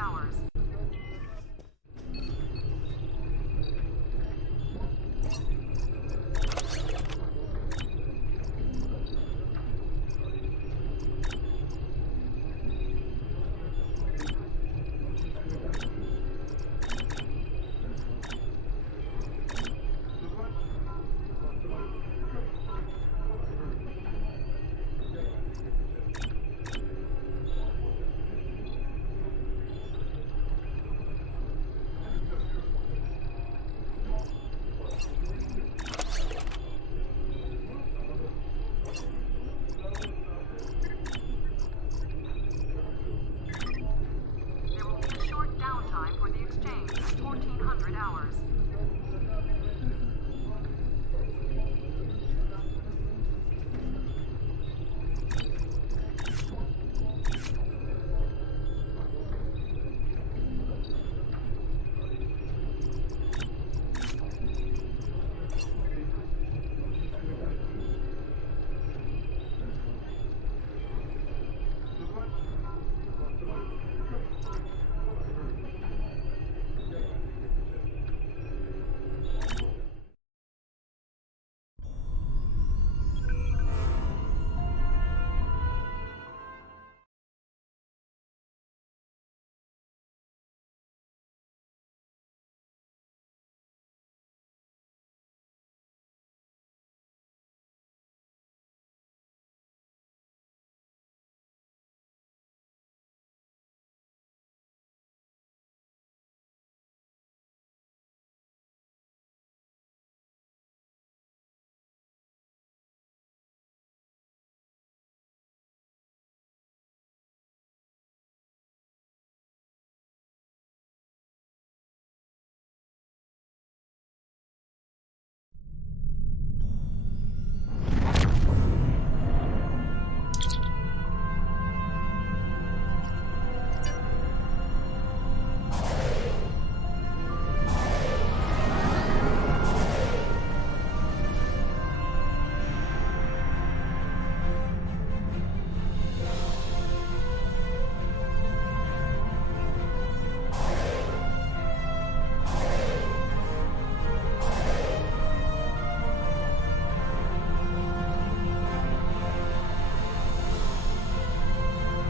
hours. There will be a short downtime for the exchange, 1400 hours.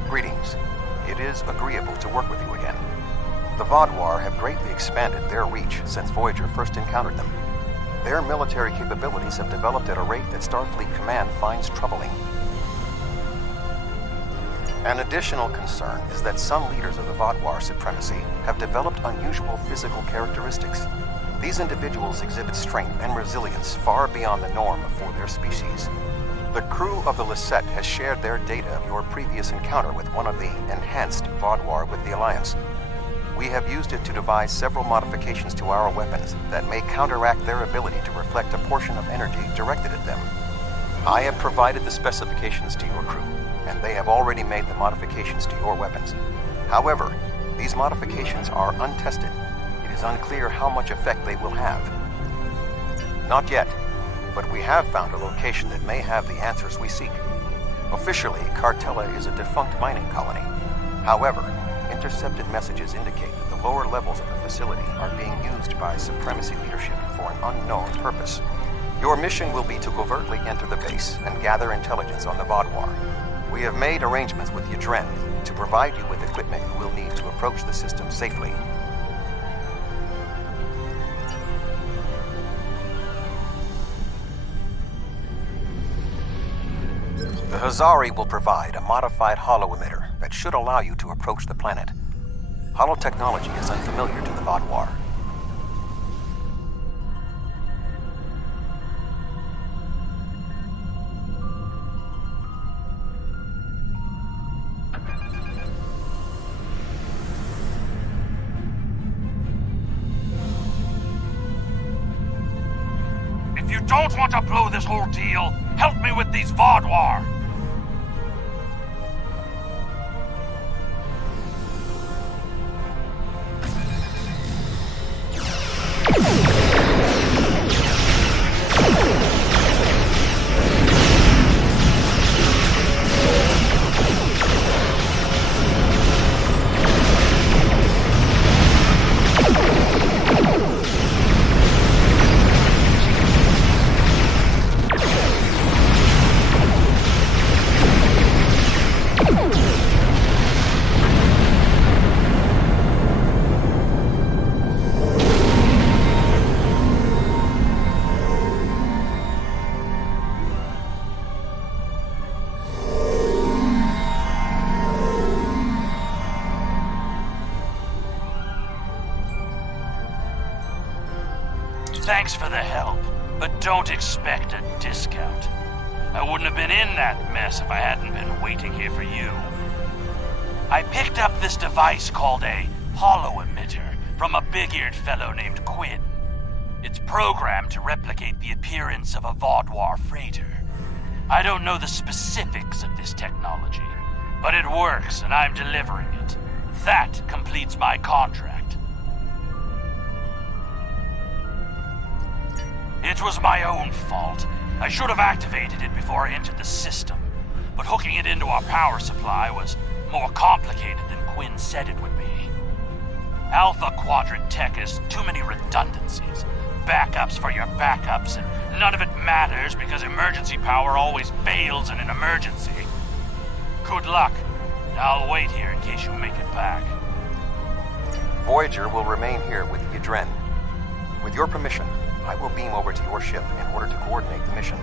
Greetings. It is agreeable to work with you again. The Vaadwaur have greatly expanded their reach since Voyager first encountered them. Their military capabilities have developed at a rate that Starfleet Command finds troubling. An additional concern is that some leaders of the Vaadwaur supremacy have developed unusual physical characteristics. These individuals exhibit strength and resilience far beyond the norm for their species. The crew of the Lisette has shared their data of your previous encounter with one of the enhanced Vaadwaur with the Alliance. We have used it to devise several modifications to our weapons that may counteract their ability to reflect a portion of energy directed at them. I have provided the specifications to your crew, and they have already made the modifications to your weapons. However, these modifications are untested. It is unclear how much effect they will have. Not yet. But we have found a location that may have the answers we seek. Officially, Cartella is a defunct mining colony. However, intercepted messages indicate that the lower levels of the facility are being used by Supremacy leadership for an unknown purpose. Your mission will be to covertly enter the base and gather intelligence on the Vaadwaur. We have made arrangements with Yadren to provide you with equipment you will need to approach the system safely. The Hazari will provide a modified holo-emitter that should allow you to approach the planet. Holo-technology is unfamiliar to the Vaadwaur. If you don't want to blow this whole deal, help me with these Vaadwaur! Thanks for the help, but don't expect a discount. I wouldn't have been in that mess if I hadn't been waiting here for you. I picked up this device called a holo-emitter from a big-eared fellow named Quinn. It's programmed to replicate the appearance of a Vaudouar freighter. I don't know the specifics of this technology, but it works and I'm delivering it. That completes my contract. It was my own fault. I should have activated it before I entered the system, but hooking it into our power supply was more complicated than Quinn said it would be. Alpha Quadrant tech has too many redundancies. Backups for your backups, and none of it matters because emergency power always fails in an emergency. Good luck. I'll wait here in case you make it back. Voyager will remain here with Yadren. With your permission, I will beam over to your ship in order to coordinate the mission.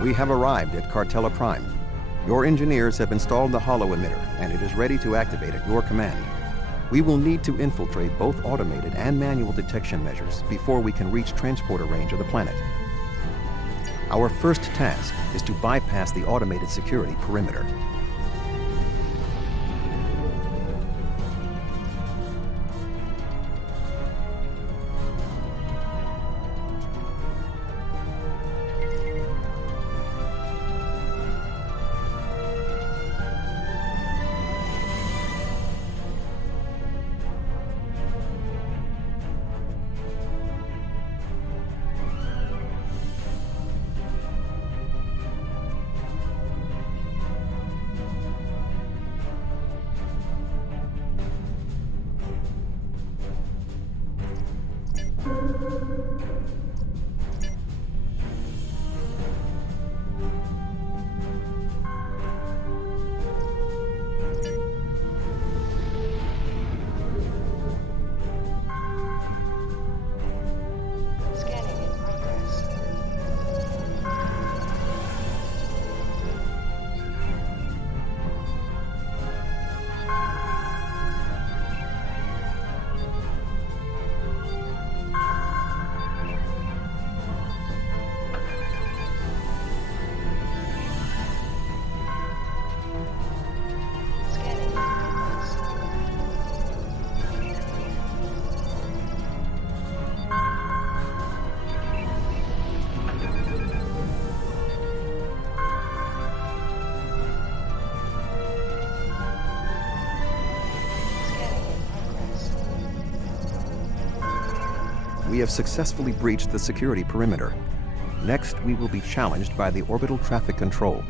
We have arrived at Cartella Prime. Your engineers have installed the holo-emitter, and it is ready to activate at your command. We will need to infiltrate both automated and manual detection measures before we can reach transporter range of the planet. Our first task is to bypass the automated security perimeter. We have successfully breached the security perimeter. Next, we will be challenged by the orbital traffic control.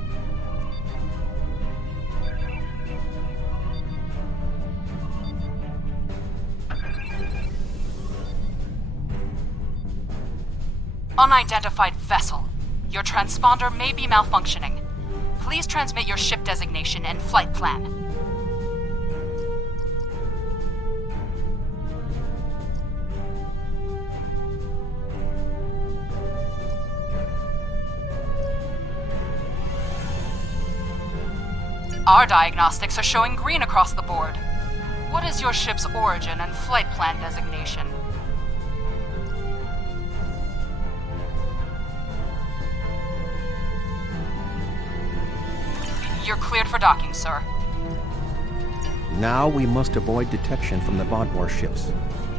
Unidentified vessel. Your transponder may be malfunctioning. Please transmit your ship designation and flight plan. Our diagnostics are showing green across the board. What is your ship's origin and flight plan designation? You're cleared for docking, sir. Now we must avoid detection from the Vaudouar ships.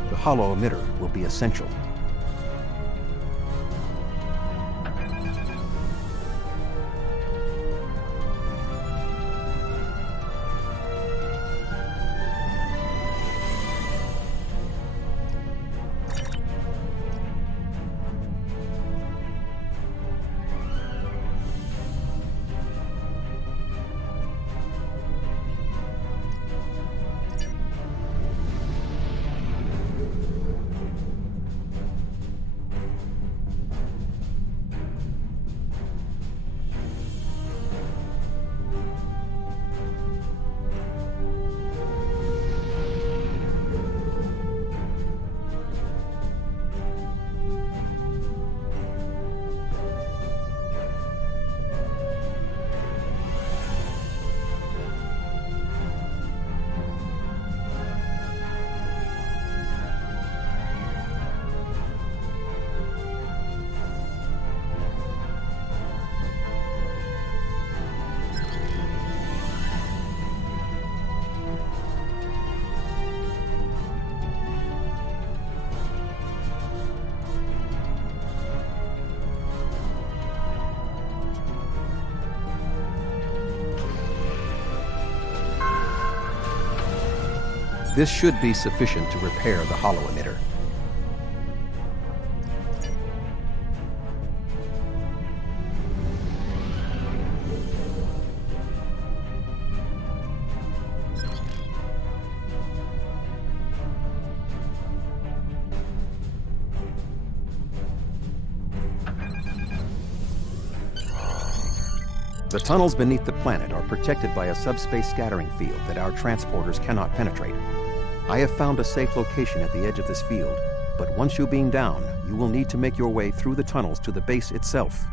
The holo-emitter will be essential. This should be sufficient to repair the hollow emitter. The tunnels beneath the planet are protected by a subspace scattering field that our transporters cannot penetrate. I have found a safe location at the edge of this field, but once you beam down, you will need to make your way through the tunnels to the base itself.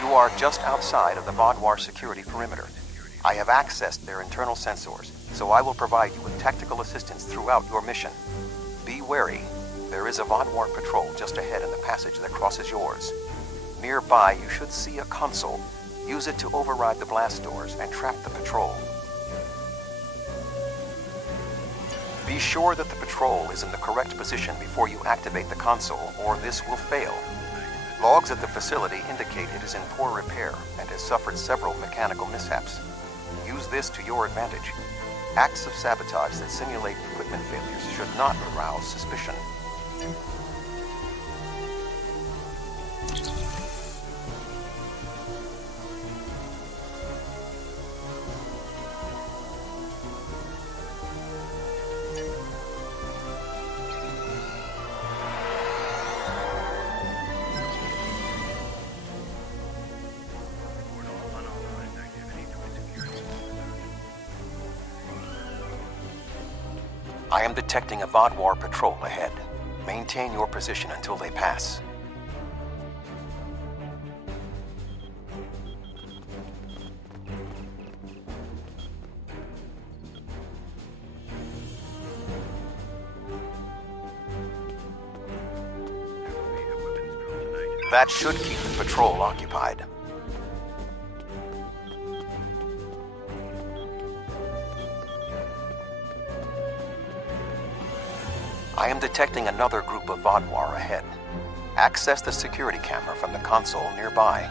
You are just outside of the Vaadwaur security perimeter. I have accessed their internal sensors, so I will provide you with tactical assistance throughout your mission. Be wary. There is a Vaadwaur patrol just ahead in the passage that crosses yours. Nearby, you should see a console. Use it to override the blast doors and trap the patrol. Be sure that the patrol is in the correct position before you activate the console, or this will fail. Logs at the facility indicate it is in poor repair and has suffered several mechanical mishaps. Use this to your advantage. Acts of sabotage that simulate equipment failures should not arouse suspicion. I am detecting a Vaadwaur patrol ahead. Maintain your position until they pass. That should keep the patrol occupied. I am detecting another group of Vaadwaur ahead. Access the security camera from the console nearby.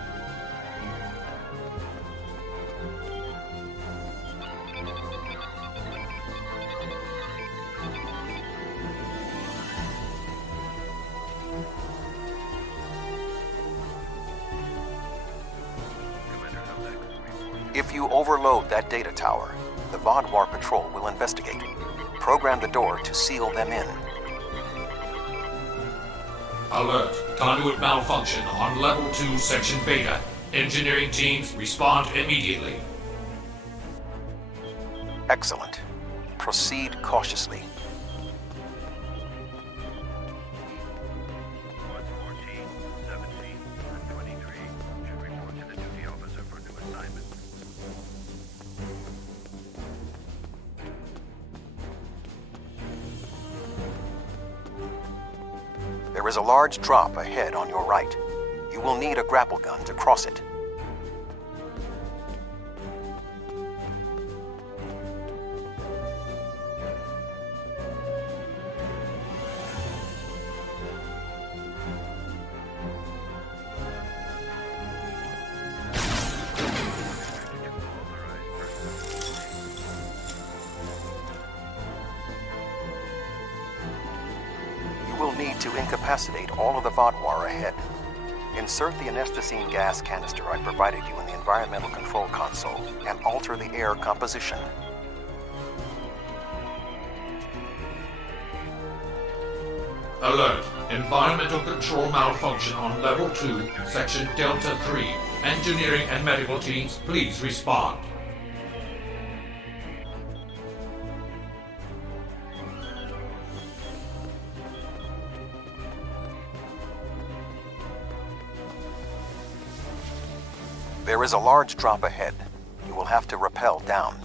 If you overload that data tower, the Vaadwaur patrol will investigate. Program the door to seal them in. Alert. Conduit malfunction on Level 2, Section Beta. Engineering teams, respond immediately. Excellent. Proceed cautiously. Squads 14, 17, and 23 should report to the duty officer for new assignment. There is a large drop ahead on your right. You will need a grapple gun to cross it. You will need to incapacitate all of the Vaadwaur ahead. Insert the anesthetine gas canister I provided you in the environmental control console and alter the air composition. Alert. Environmental control malfunction on Level 2, Section Delta 3. Engineering and medical teams, please respond. There is a large drop ahead. You will have to rappel down.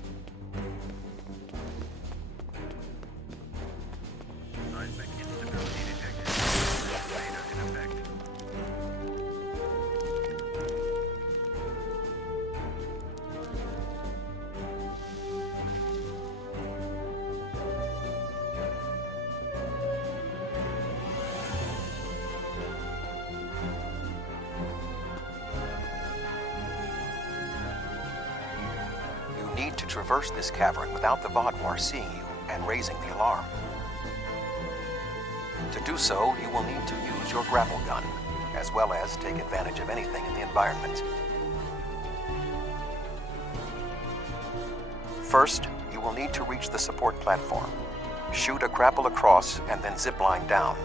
Seismic instability detected. Beta in effect. You need to traverse this cavern without the Vodwar seeing you and raising the alarm. To do so, you will need to use your grapple gun, as well as take advantage of anything in the environment. First, you will need to reach the support platform. Shoot a grapple across and then zipline down.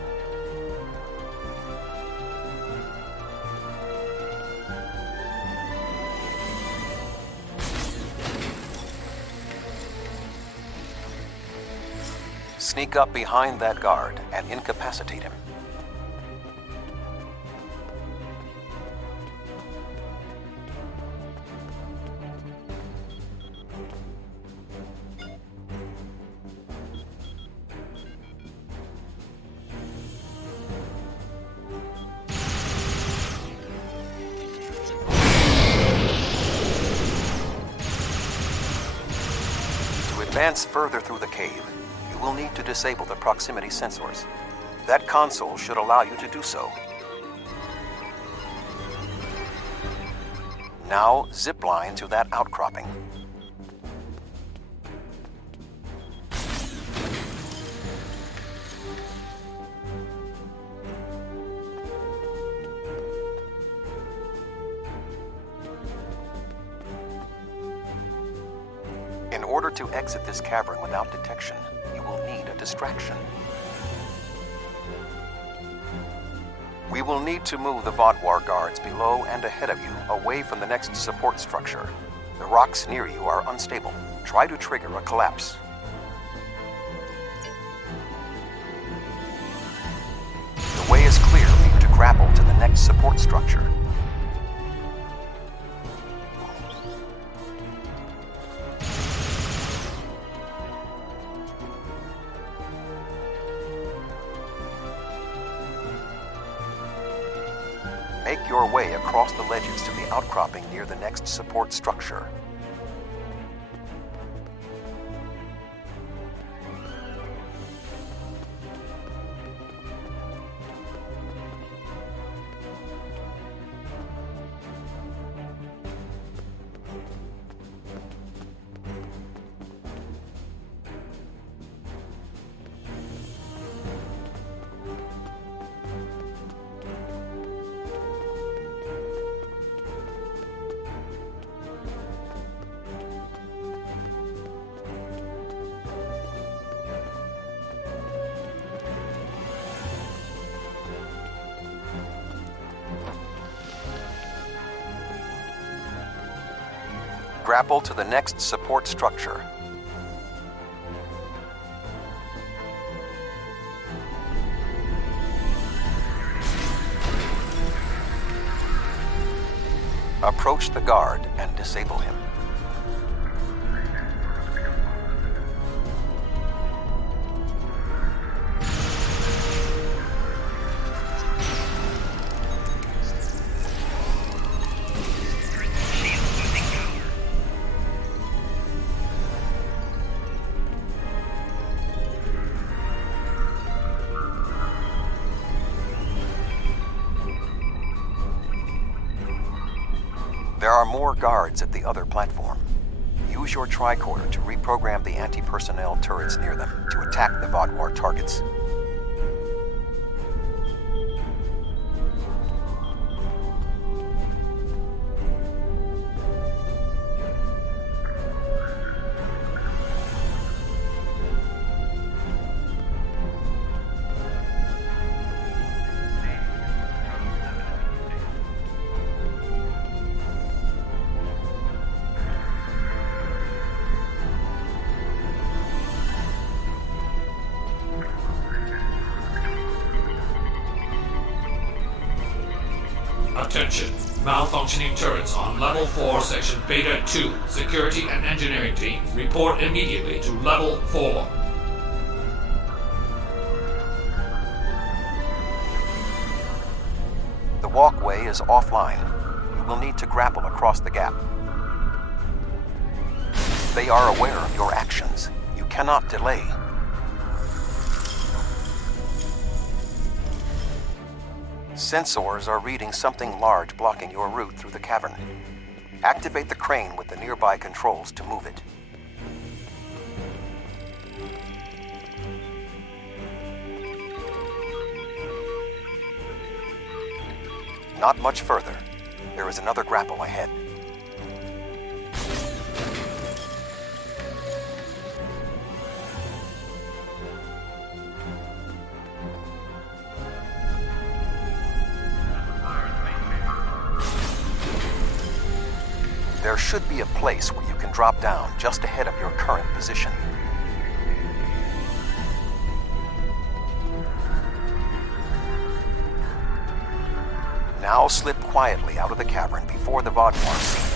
Sneak up behind that guard and incapacitate him. To advance further through the cave, you will need to disable the proximity sensors. That console should allow you to do so. Now, zipline to that outcropping. In order to exit this cavern without detection, you will need a distraction. We will need to move the Vodwar guards below and ahead of you, away from the next support structure. The rocks near you are unstable. Try to trigger a collapse. The way is clear for you to grapple to the next support structure. Make your way across the ledges to the outcropping near the next support structure. Grapple to the next support structure. Approach the guard and disable him. There are more guards at the other platform. Use your tricorder to reprogram the anti-personnel turrets near them to attack the Vodwar targets. Attention. malfunctioning turrets on Level 4, Section Beta 2. Security and engineering teams, report immediately to Level 4. The walkway is offline. You will need to grapple across the gap. They are aware of your actions. You cannot delay. Sensors are reading something large blocking your route through the cavern. Activate the crane with the nearby controls to move it. Not much further. There is another grapple ahead. There should be a place where you can drop down just ahead of your current position. Now slip quietly out of the cavern before the Vodmar see you.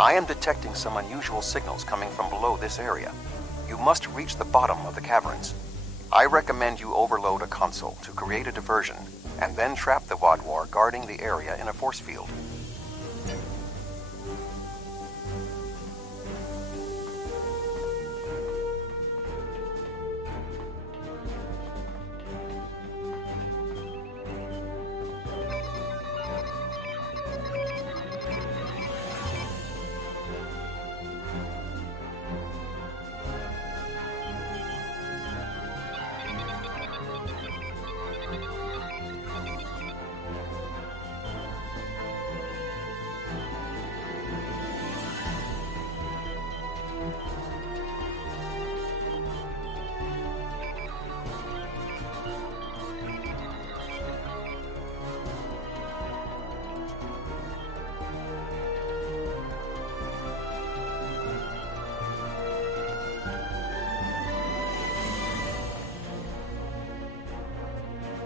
I am detecting some unusual signals coming from below this area. You must reach the bottom of the caverns. I recommend you overload a console to create a diversion, and then trap the Vodwar guarding the area in a force field.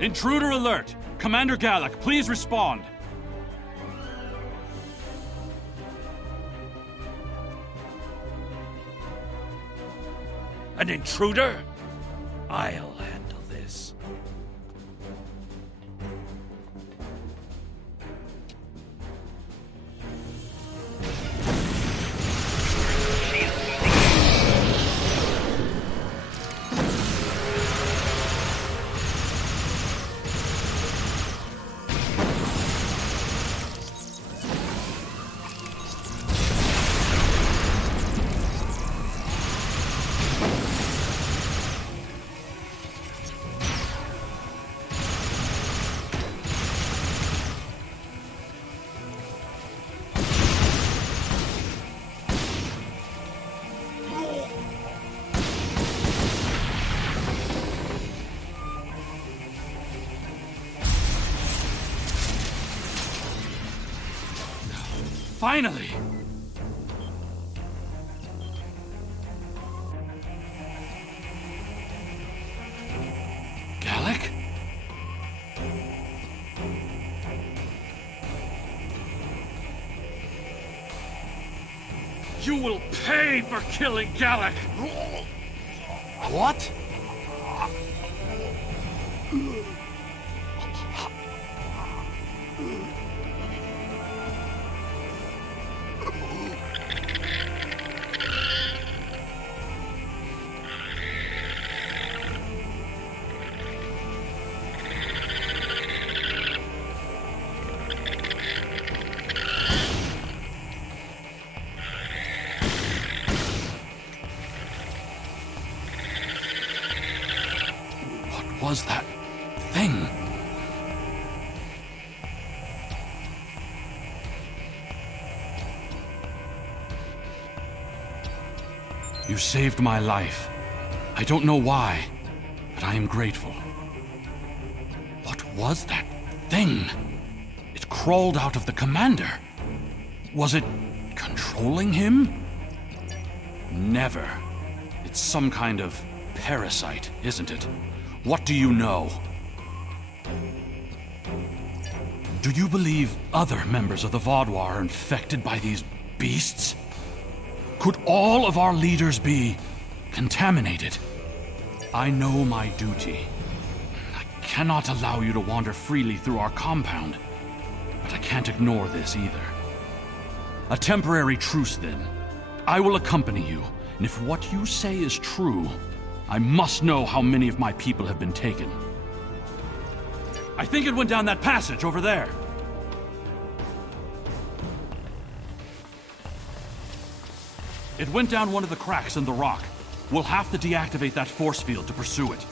Intruder alert! Commander Gallic, please respond. An intruder? I'll handle this. Finally! Gallic? You will pay for killing Gallic! What? What was that thing? You saved my life. I don't know why, but but I am grateful. What was that thing? It crawled out of the commander. Was it controlling him? Never. It's some kind of parasite, isn't it? What do you know? Do you believe other members of the Vaudouar are infected by these beasts? Could all of our leaders be contaminated? I know my duty. I cannot allow you to wander freely through our compound, but I can't ignore this either. A temporary truce, then. I will accompany you, and if what you say is true, I must know how many of my people have been taken. I think it went down that passage over there. It went down one of the cracks in the rock. We'll have to deactivate that force field to pursue it.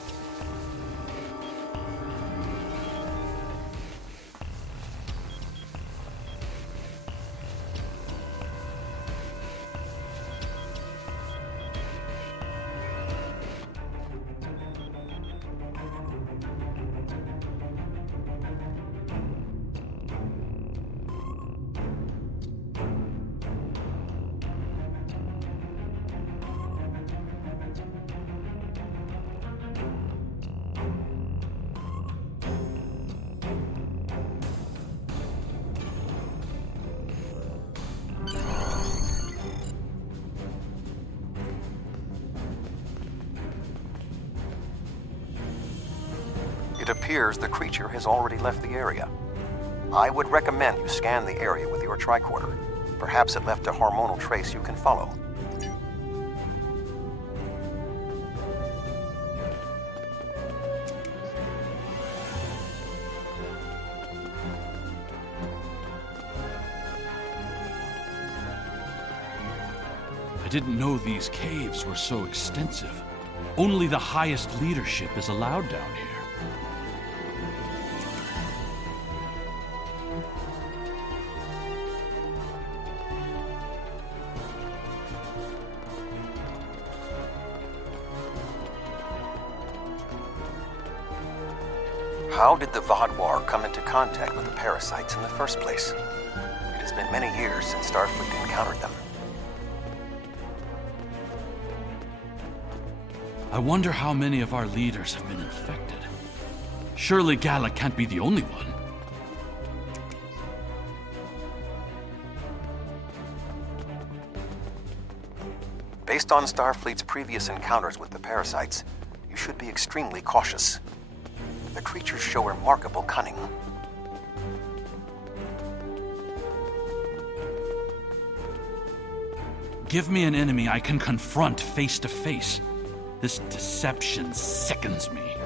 It appears the creature has already left the area. I would recommend you scan the area with your tricorder. Perhaps it left a hormonal trace you can follow. I didn't know these caves were so extensive. Only the highest leadership is allowed down here. How did the Vaudouar come into contact with the parasites in the first place? It has been many years since Starfleet encountered them. I wonder how many of our leaders have been infected. Surely Gallic can't be the only one. Based on Starfleet's previous encounters with the parasites, you should be extremely cautious. The creatures show remarkable cunning. Give me an enemy I can confront face to face. This deception sickens me.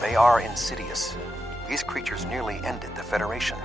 They are insidious. These creatures nearly ended the Federation.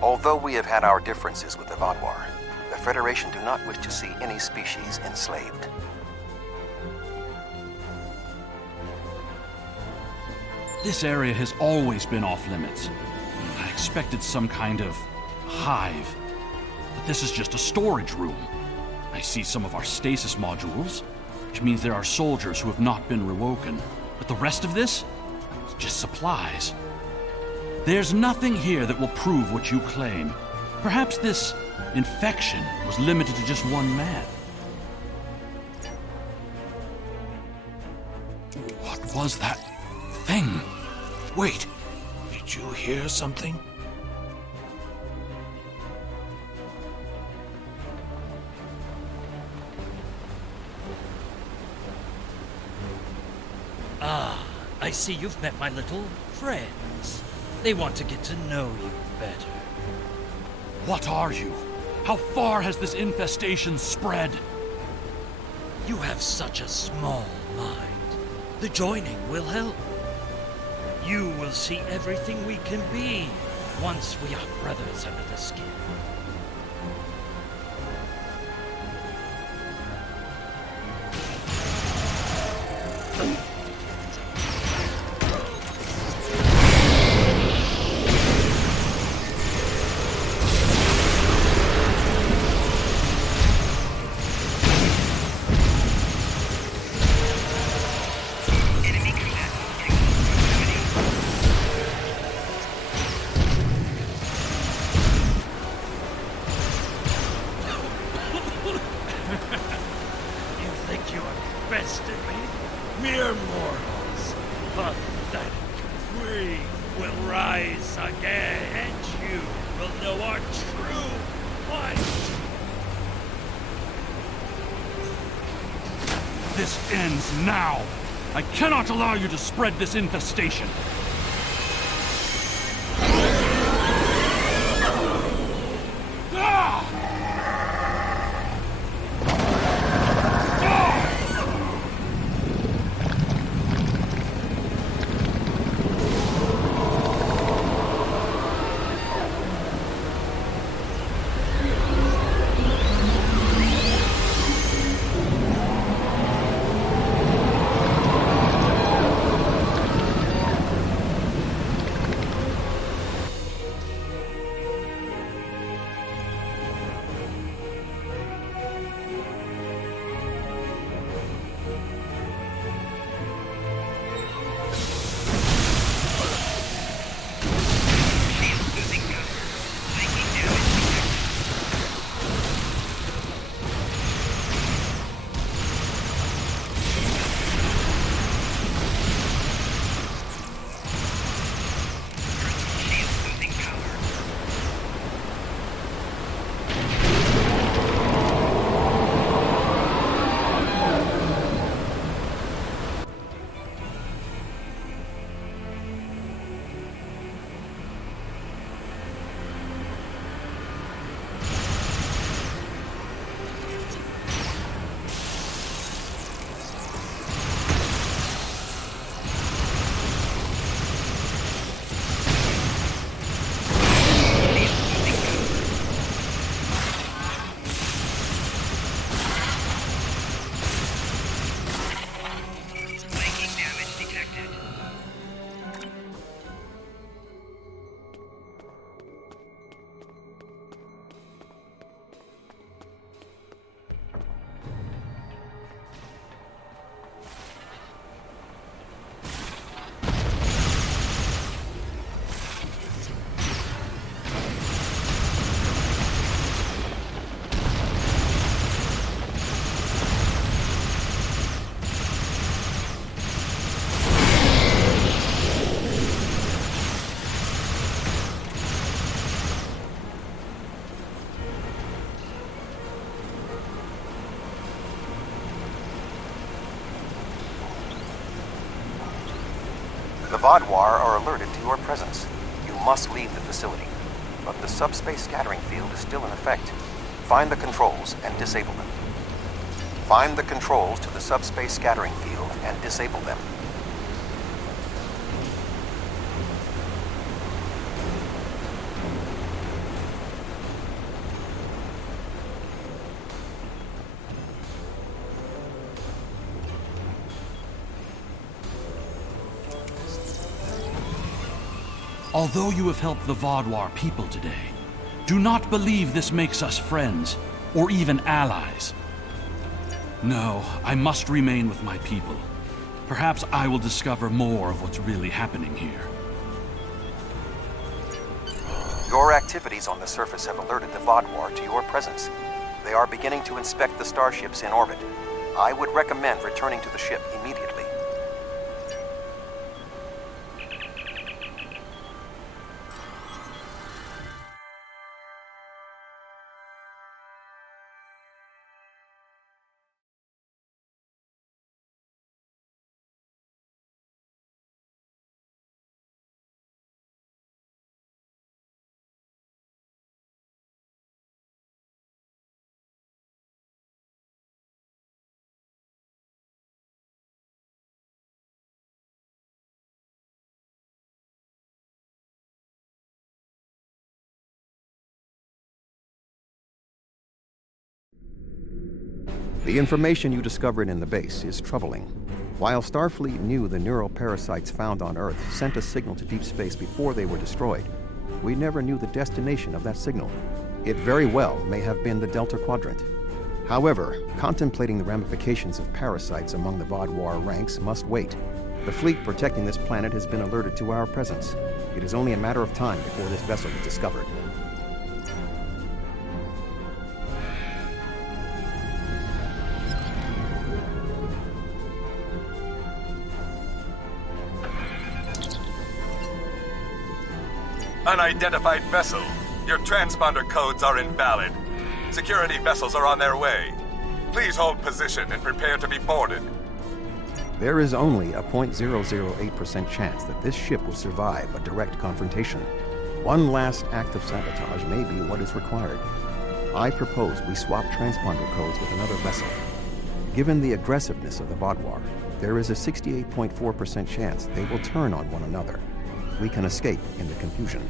Although we have had our differences with the Vatwar, the Federation do not wish to see any species enslaved. This area has always been off limits. I expected some kind of hive, but this is just a storage room. I see some of our stasis modules, which means there are soldiers who have not been rewoken. But the rest of this? It's just supplies. There's nothing here that will prove what you claim. Perhaps this infection was limited to just one man. What was that thing? Wait, did you hear something? Ah, I see you've met my little friends. They want to get to know you better. What are you? How far has this infestation spread? You have such a small mind. The joining will help. You will see everything we can be once we are brothers under the skin. Mere mortals, pathetic. We will rise again, and you will know our true might. This ends now. I cannot allow you to spread this infestation. The Vatwar are alerted to your presence. You must leave the facility. But the subspace scattering field is still in effect. Find the controls and disable them. Find the controls to the subspace scattering field and disable them. Although you have helped the Vaadwaur people today, do not believe this makes us friends, or even allies. No, I must remain with my people. Perhaps I will discover more of what's really happening here. Your activities on the surface have alerted the Vaadwaur to your presence. They are beginning to inspect the starships in orbit. I would recommend returning to the ship immediately. The information you discovered in the base is troubling. While Starfleet knew the neural parasites found on Earth sent a signal to deep space before they were destroyed, we never knew the destination of that signal. It very well may have been the Delta Quadrant. However, contemplating the ramifications of parasites among the Vaadwaur ranks must wait. The fleet protecting this planet has been alerted to our presence. It is only a matter of time before this vessel is discovered. Unidentified vessel. Your transponder codes are invalid. Security vessels are on their way. Please hold position and prepare to be boarded. There is only a 0.008% chance that this ship will survive a direct confrontation. One last act of sabotage may be what is required. I propose we swap transponder codes with another vessel. Given the aggressiveness of the Vaadwaur, there is a 68.4% chance they will turn on one another. We can escape in the confusion.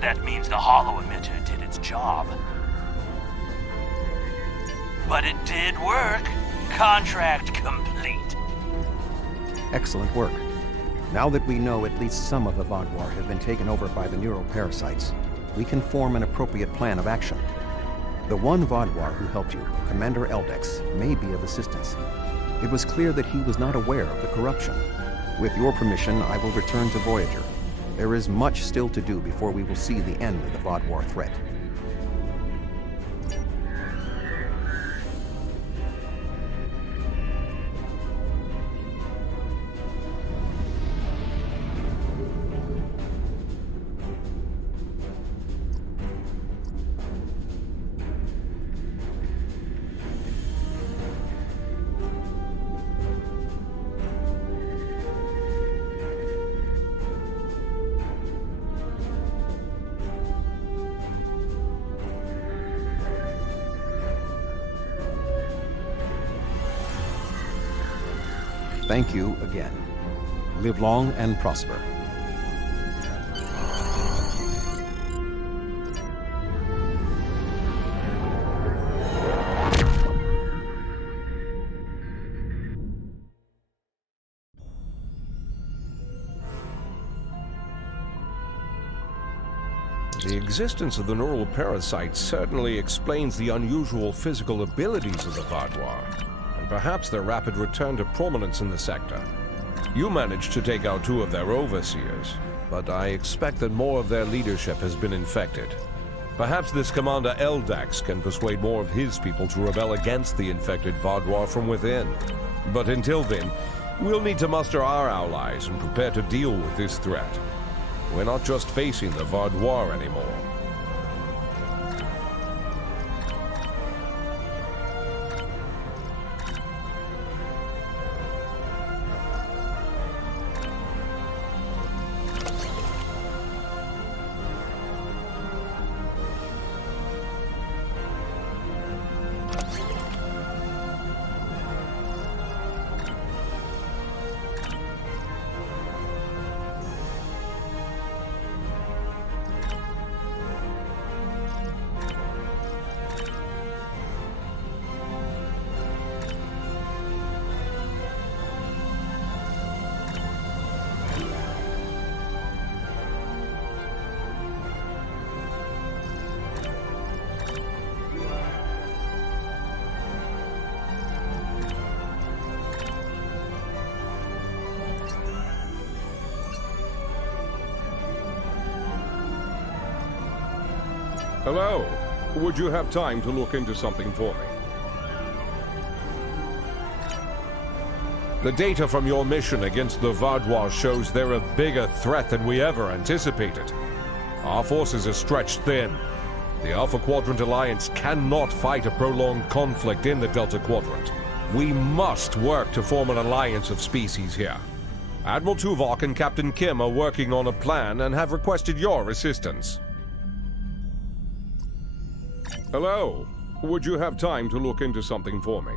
That means the holo emitter did its job. But it did work. Contract complete. Excellent work. Now that we know at least some of the Vaadwaur have been taken over by the neural parasites, we can form an appropriate plan of action. The one Vaadwaur who helped you, Commander Eldex, may be of assistance. It was clear that he was not aware of the corruption. With your permission, I will return to Voyager. There is much still to do before we will see the end of the Vaadwaur threat. Thank you again. Live long and prosper. The existence of the neural parasites certainly explains the unusual physical abilities of the Vaadwaur, and perhaps their rapid return to prominence in the sector. You managed to take out 2 of their overseers, but I expect that more of their leadership has been infected. Perhaps this Commander Eldex can persuade more of his people to rebel against the infected Vaadwaur from within. But until then, we'll need to muster our allies and prepare to deal with this threat. We're not just facing the Vaadwaur anymore. Hello. Would you have time to look into something for me? The data from your mission against the Vaadwaur shows they're a bigger threat than we ever anticipated. Our forces are stretched thin. The Alpha Quadrant Alliance cannot fight a prolonged conflict in the Delta Quadrant. We must work to form an alliance of species here. Admiral Tuvok and Captain Kim are working on a plan and have requested your assistance. Hello. Would you have time to look into something for me?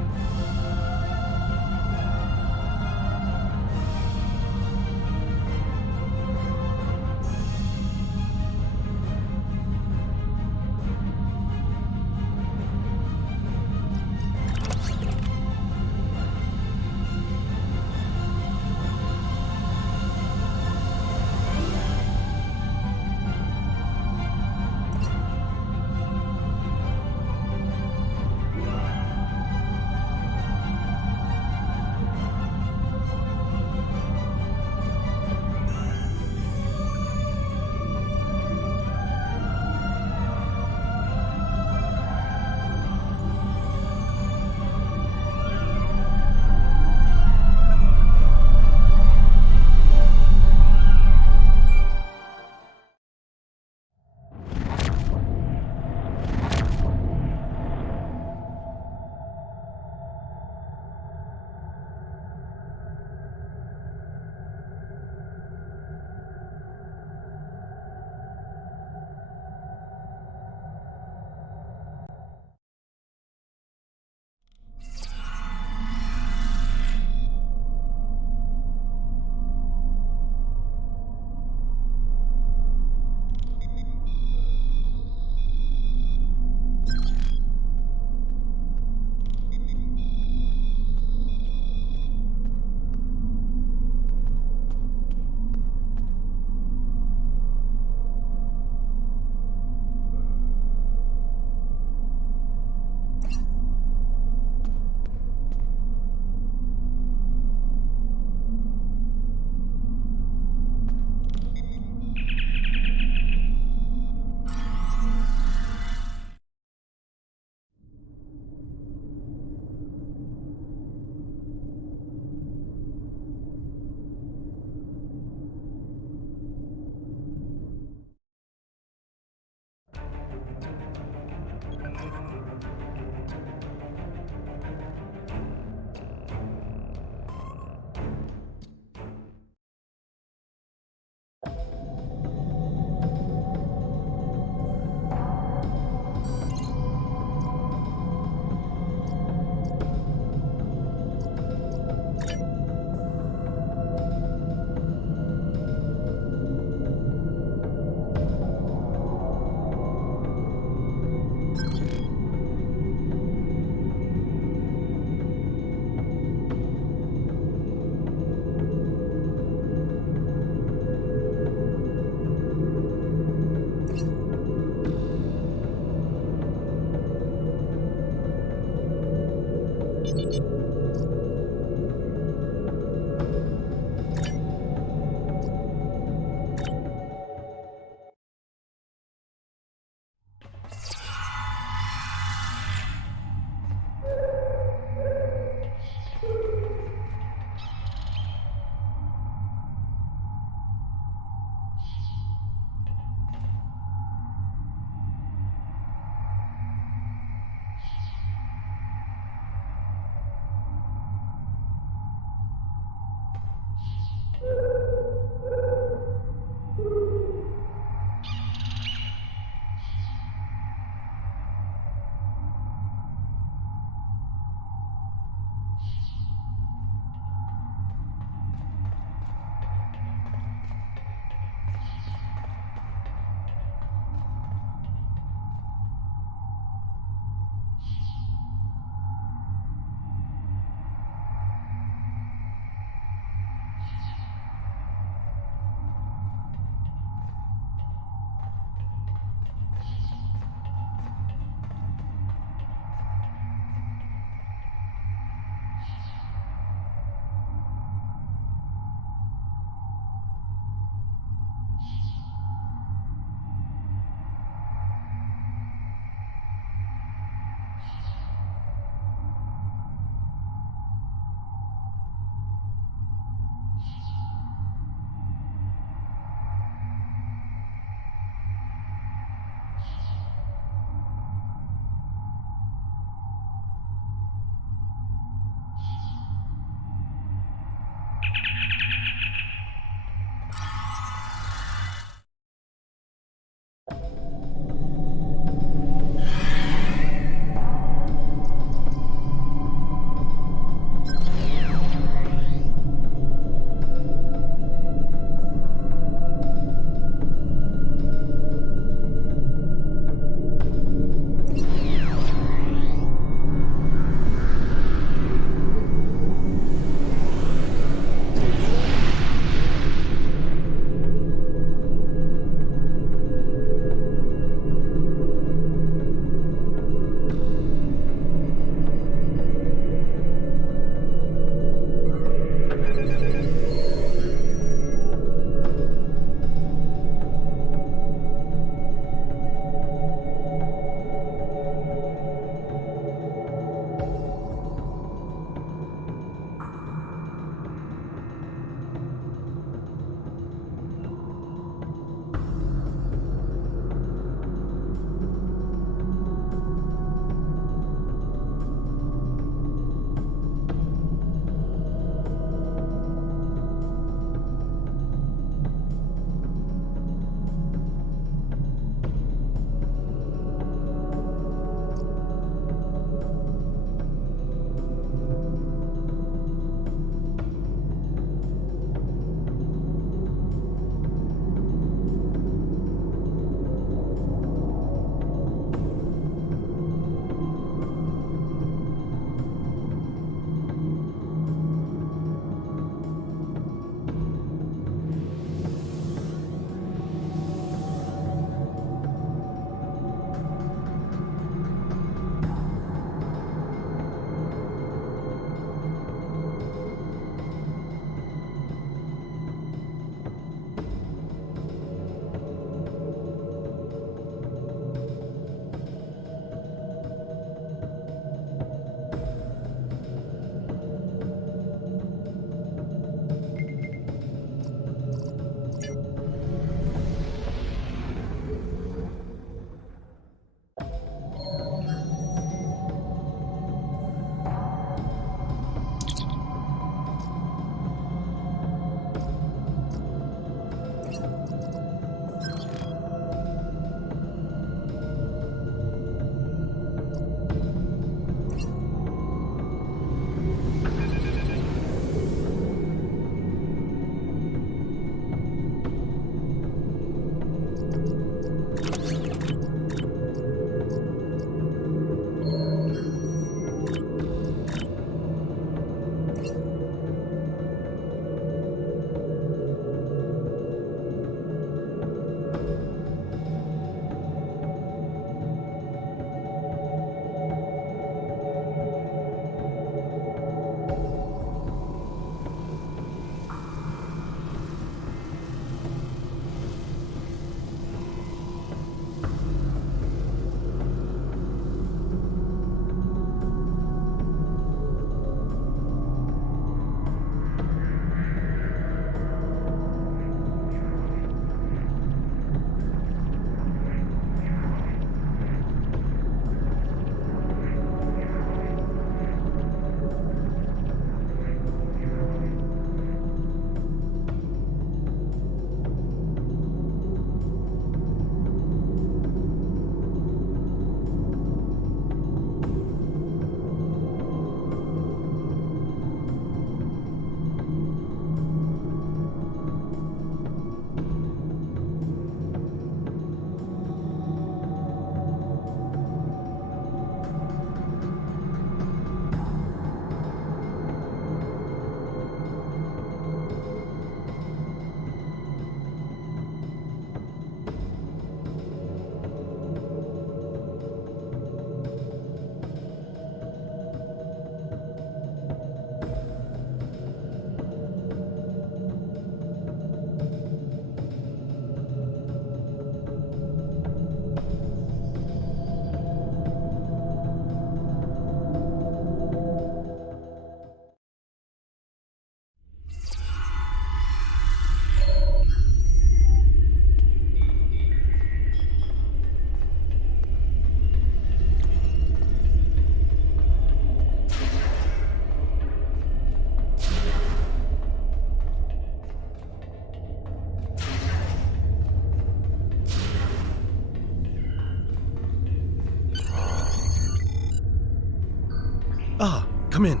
Ah, come in.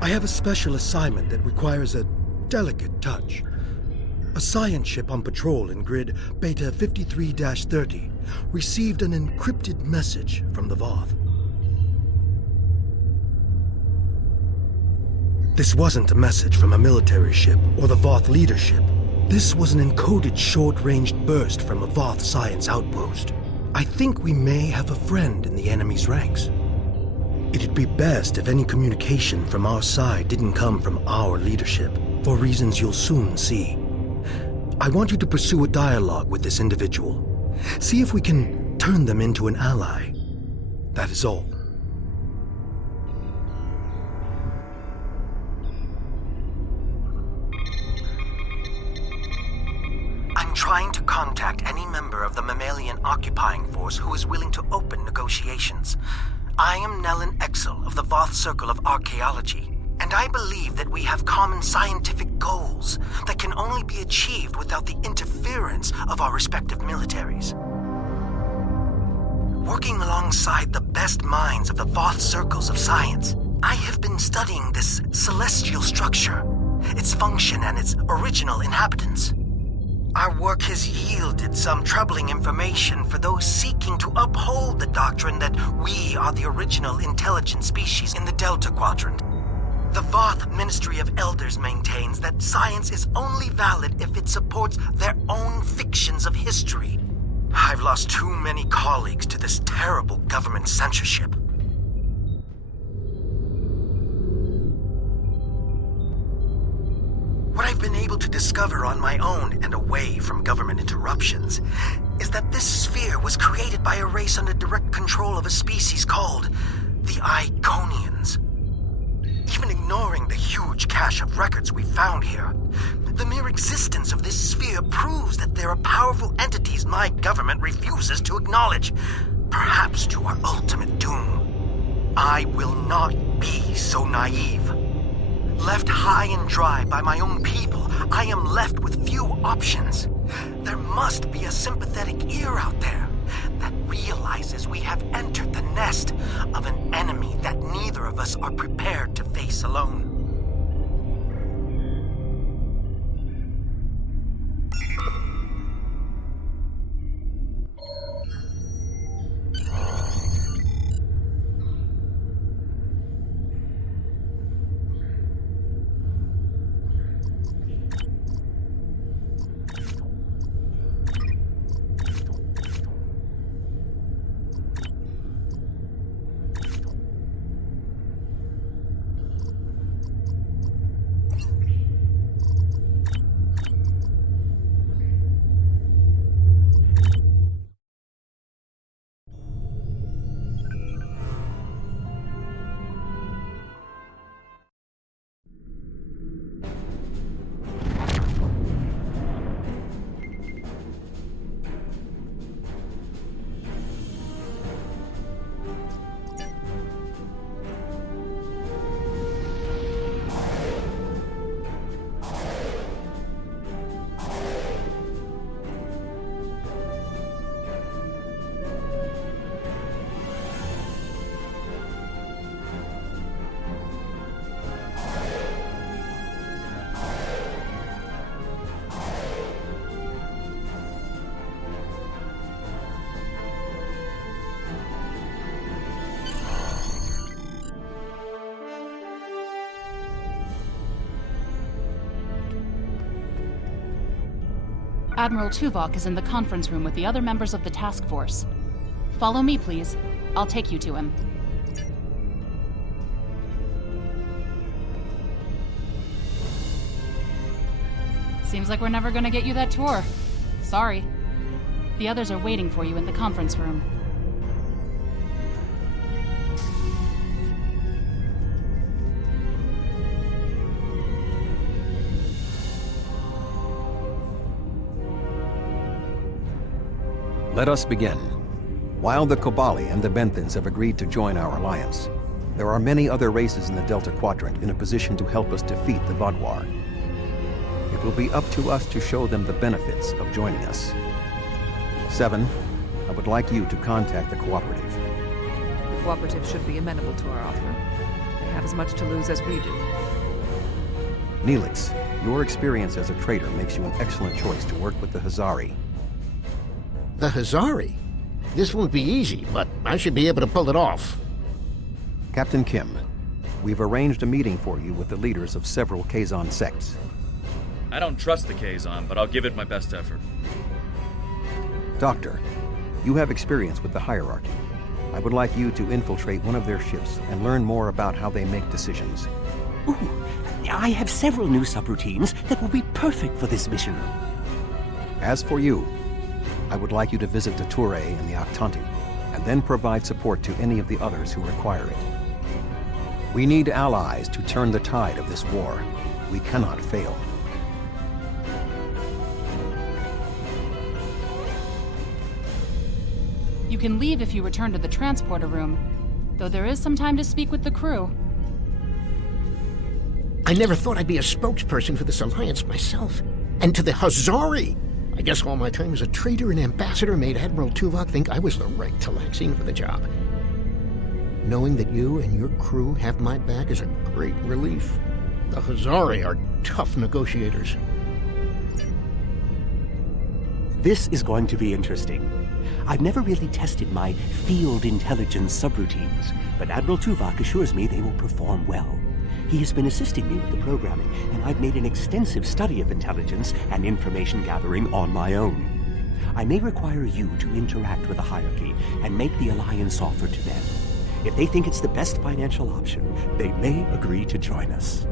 I have a special assignment that requires a delicate touch. A science ship on patrol in grid Beta 53-30 received an encrypted message from the Voth. This wasn't a message from a military ship or the Voth leadership. This was an encoded short-ranged burst from a Voth science outpost. I think we may have a friend in the enemy's ranks. It'd be best if any communication from our side didn't come from our leadership, for reasons you'll soon see. I want you to pursue a dialogue with this individual. See if we can turn them into an ally. That is all. I'm trying to contact any member of the mammalian occupying force who is willing to open negotiations. I am Nellen Exel of the Voth Circle of Archaeology, and I believe that we have common scientific goals that can only be achieved without the interference of our respective militaries. Working alongside the best minds of the Voth Circles of Science, I have been studying this celestial structure, its function and its original inhabitants. Our work has yielded some troubling information for those seeking to uphold the doctrine that we are the original intelligent species in the Delta Quadrant. The Voth Ministry of Elders maintains that science is only valid if it supports their own fictions of history. I've lost too many colleagues to this terrible government censorship. What I've been able to discover on my own and away from government interruptions is that this sphere was created by a race under direct control of a species called the Iconians. Even ignoring the huge cache of records we found here, the mere existence of this sphere proves that there are powerful entities my government refuses to acknowledge, perhaps to our ultimate doom. I will not be so naive. Left high and dry by my own people, I am left with few options. There must be a sympathetic ear out there that realizes we have entered the nest of an enemy that neither of us are prepared to face alone. Admiral Tuvok is in the conference room with the other members of the task force. Follow me, please. I'll take you to him. Seems like we're never gonna get you that tour. Sorry. The others are waiting for you in the conference room. Let us begin. While the Kobali and the Benthans have agreed to join our alliance, there are many other races in the Delta Quadrant in a position to help us defeat the Vaadwaur. It will be up to us to show them the benefits of joining us. 7, I would like you to contact the Cooperative. The Cooperative should be amenable to our offer. They have as much to lose as we do. Neelix, your experience as a traitor makes you an excellent choice to work with the Hazari. The Hazari? This won't be easy, but I should be able to pull it off. Captain Kim, we've arranged a meeting for you with the leaders of several Kazon sects. I don't trust the Kazon, but I'll give it my best effort. Doctor, you have experience with the hierarchy. I would like you to infiltrate one of their ships and learn more about how they make decisions. Ooh, I have several new subroutines that will be perfect for this mission. As for you, I would like you to visit the Toure and the Octanti, and then provide support to any of the others who require it. We need allies to turn the tide of this war. We cannot fail. You can leave if you return to the transporter room, though there is some time to speak with the crew. I never thought I'd be a spokesperson for this alliance myself. And to the Hazari! I guess all my time as a traitor and ambassador made Admiral Tuvok think I was the right Talaxian for the job. Knowing that you and your crew have my back is a great relief. The Hazari are tough negotiators. This is going to be interesting. I've never really tested my field intelligence subroutines, but Admiral Tuvok assures me they will perform well. He has been assisting me with the programming, and I've made an extensive study of intelligence and information gathering on my own. I may require you to interact with the hierarchy and make the alliance offer to them. If they think it's the best financial option, they may agree to join us.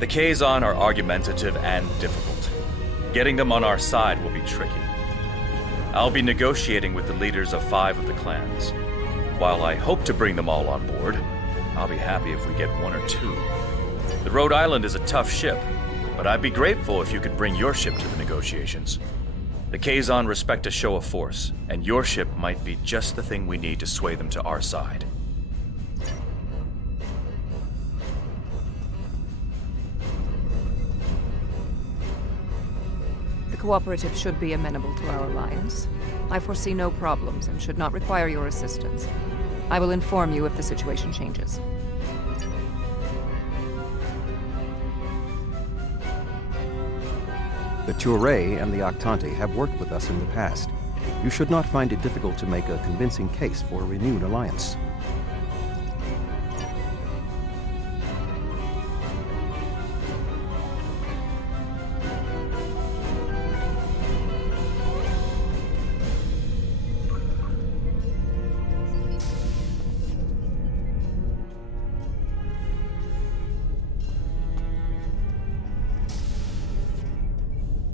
The Kazon are argumentative and difficult. Getting them on our side will be tricky. I'll be negotiating with the leaders of 5 of the clans. While I hope to bring them all on board, I'll be happy if we get 1 or 2. The Rhode Island is a tough ship, but I'd be grateful if you could bring your ship to the negotiations. The Kazon respect a show of force, and your ship might be just the thing we need to sway them to our side. The Cooperative should be amenable to our alliance. I foresee no problems and should not require your assistance. I will inform you if the situation changes. The Toure and the Octanti have worked with us in the past. You should not find it difficult to make a convincing case for a renewed alliance.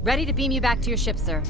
Ready to beam you back to your ship, sir.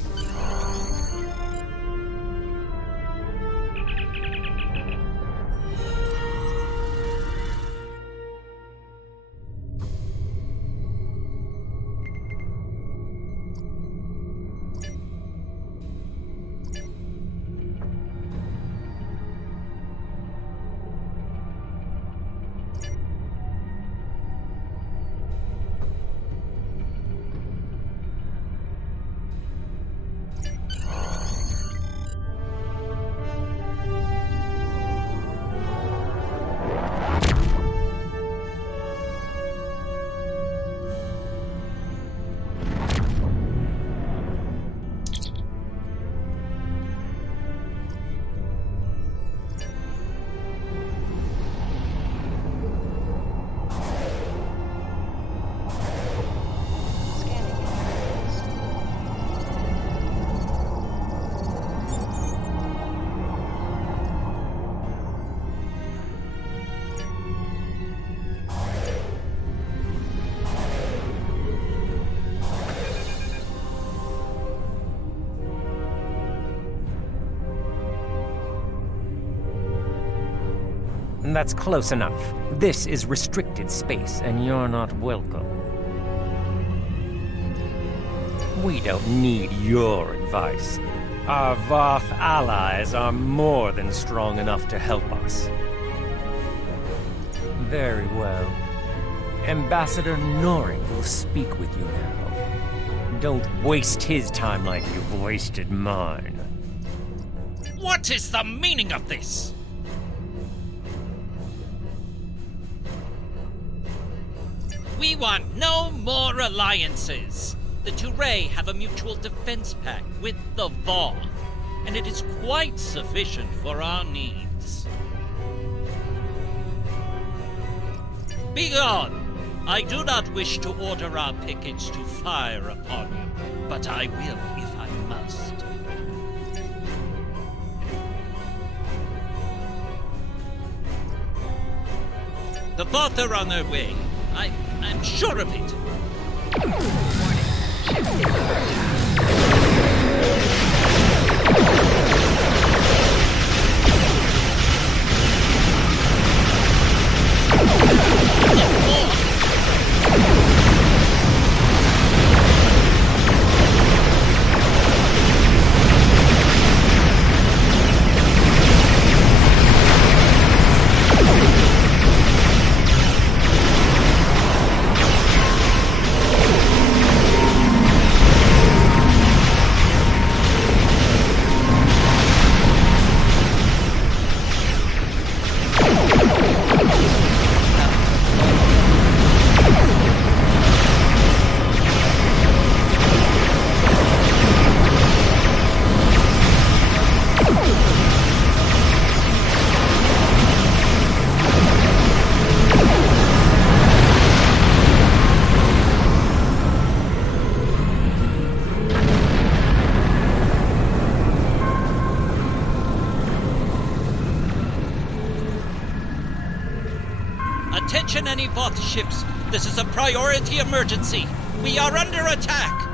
That's close enough. This is restricted space, and you're not welcome. We don't need your advice. Our Voth allies are more than strong enough to help us. Very well. Ambassador Norik will speak with you now. Don't waste his time like you've wasted mine. What is the meaning of this? We want no more alliances. The Touré have a mutual defense pact with the Voth, and it is quite sufficient for our needs. Begone! I do not wish to order our pickets to fire upon you, but I will if I must. The Voth are on their way. I'm sure of it. Attention any Voth ships. This is a priority emergency. We are under attack.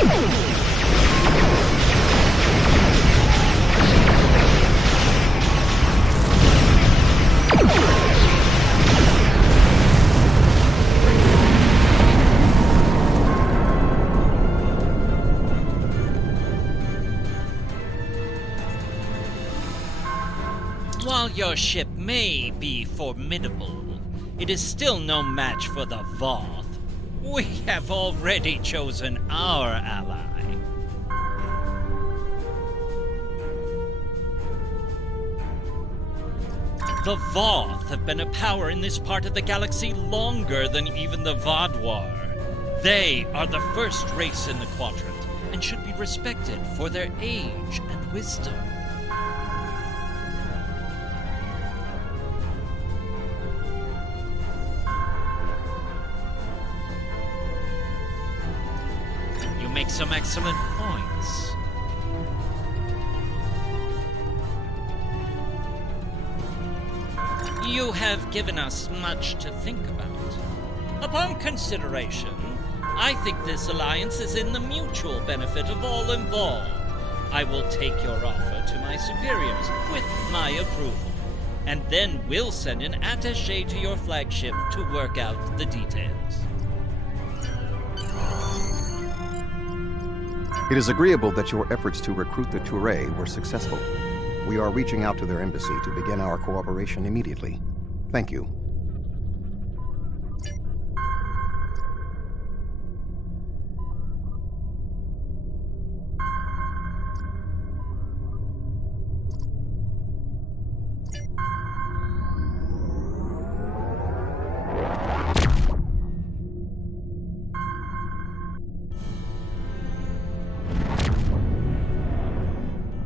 While your ship may be formidable, it is still no match for the Voth. We have already chosen our ally. The Voth have been a power in this part of the galaxy longer than even the Vadwar. They are the first race in the quadrant, and should be respected for their age and wisdom. You make some excellent points. You have given us much to think about. Upon consideration, I think this alliance is in the mutual benefit of all involved. I will take your offer to my superiors with my approval, and then we'll send an attaché to your flagship to work out the details. It is agreeable that your efforts to recruit the Touré were successful. We are reaching out to their embassy to begin our cooperation immediately. Thank you.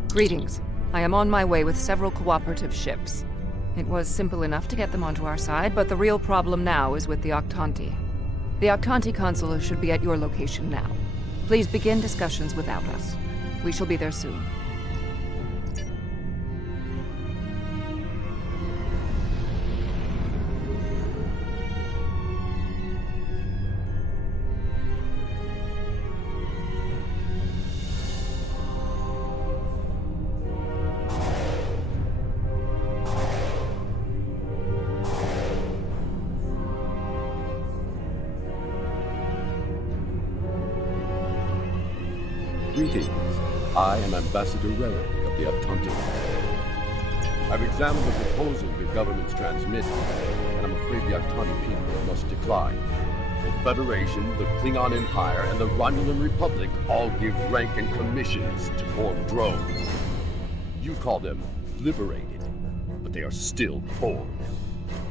Greetings. I am on my way with several cooperative ships. It was simple enough to get them onto our side, but the real problem now is with the Octanti. The Octanti consul should be at your location now. Please begin discussions without us. We shall be there soon. Greetings. I am Ambassador Relic of the Octanti. I've examined the proposal your governments transmitted, and I'm afraid the Octanti people must decline. The Federation, the Klingon Empire, and the Romulan Republic all give rank and commissions to Borg drones. You call them liberated, but they are still Borg.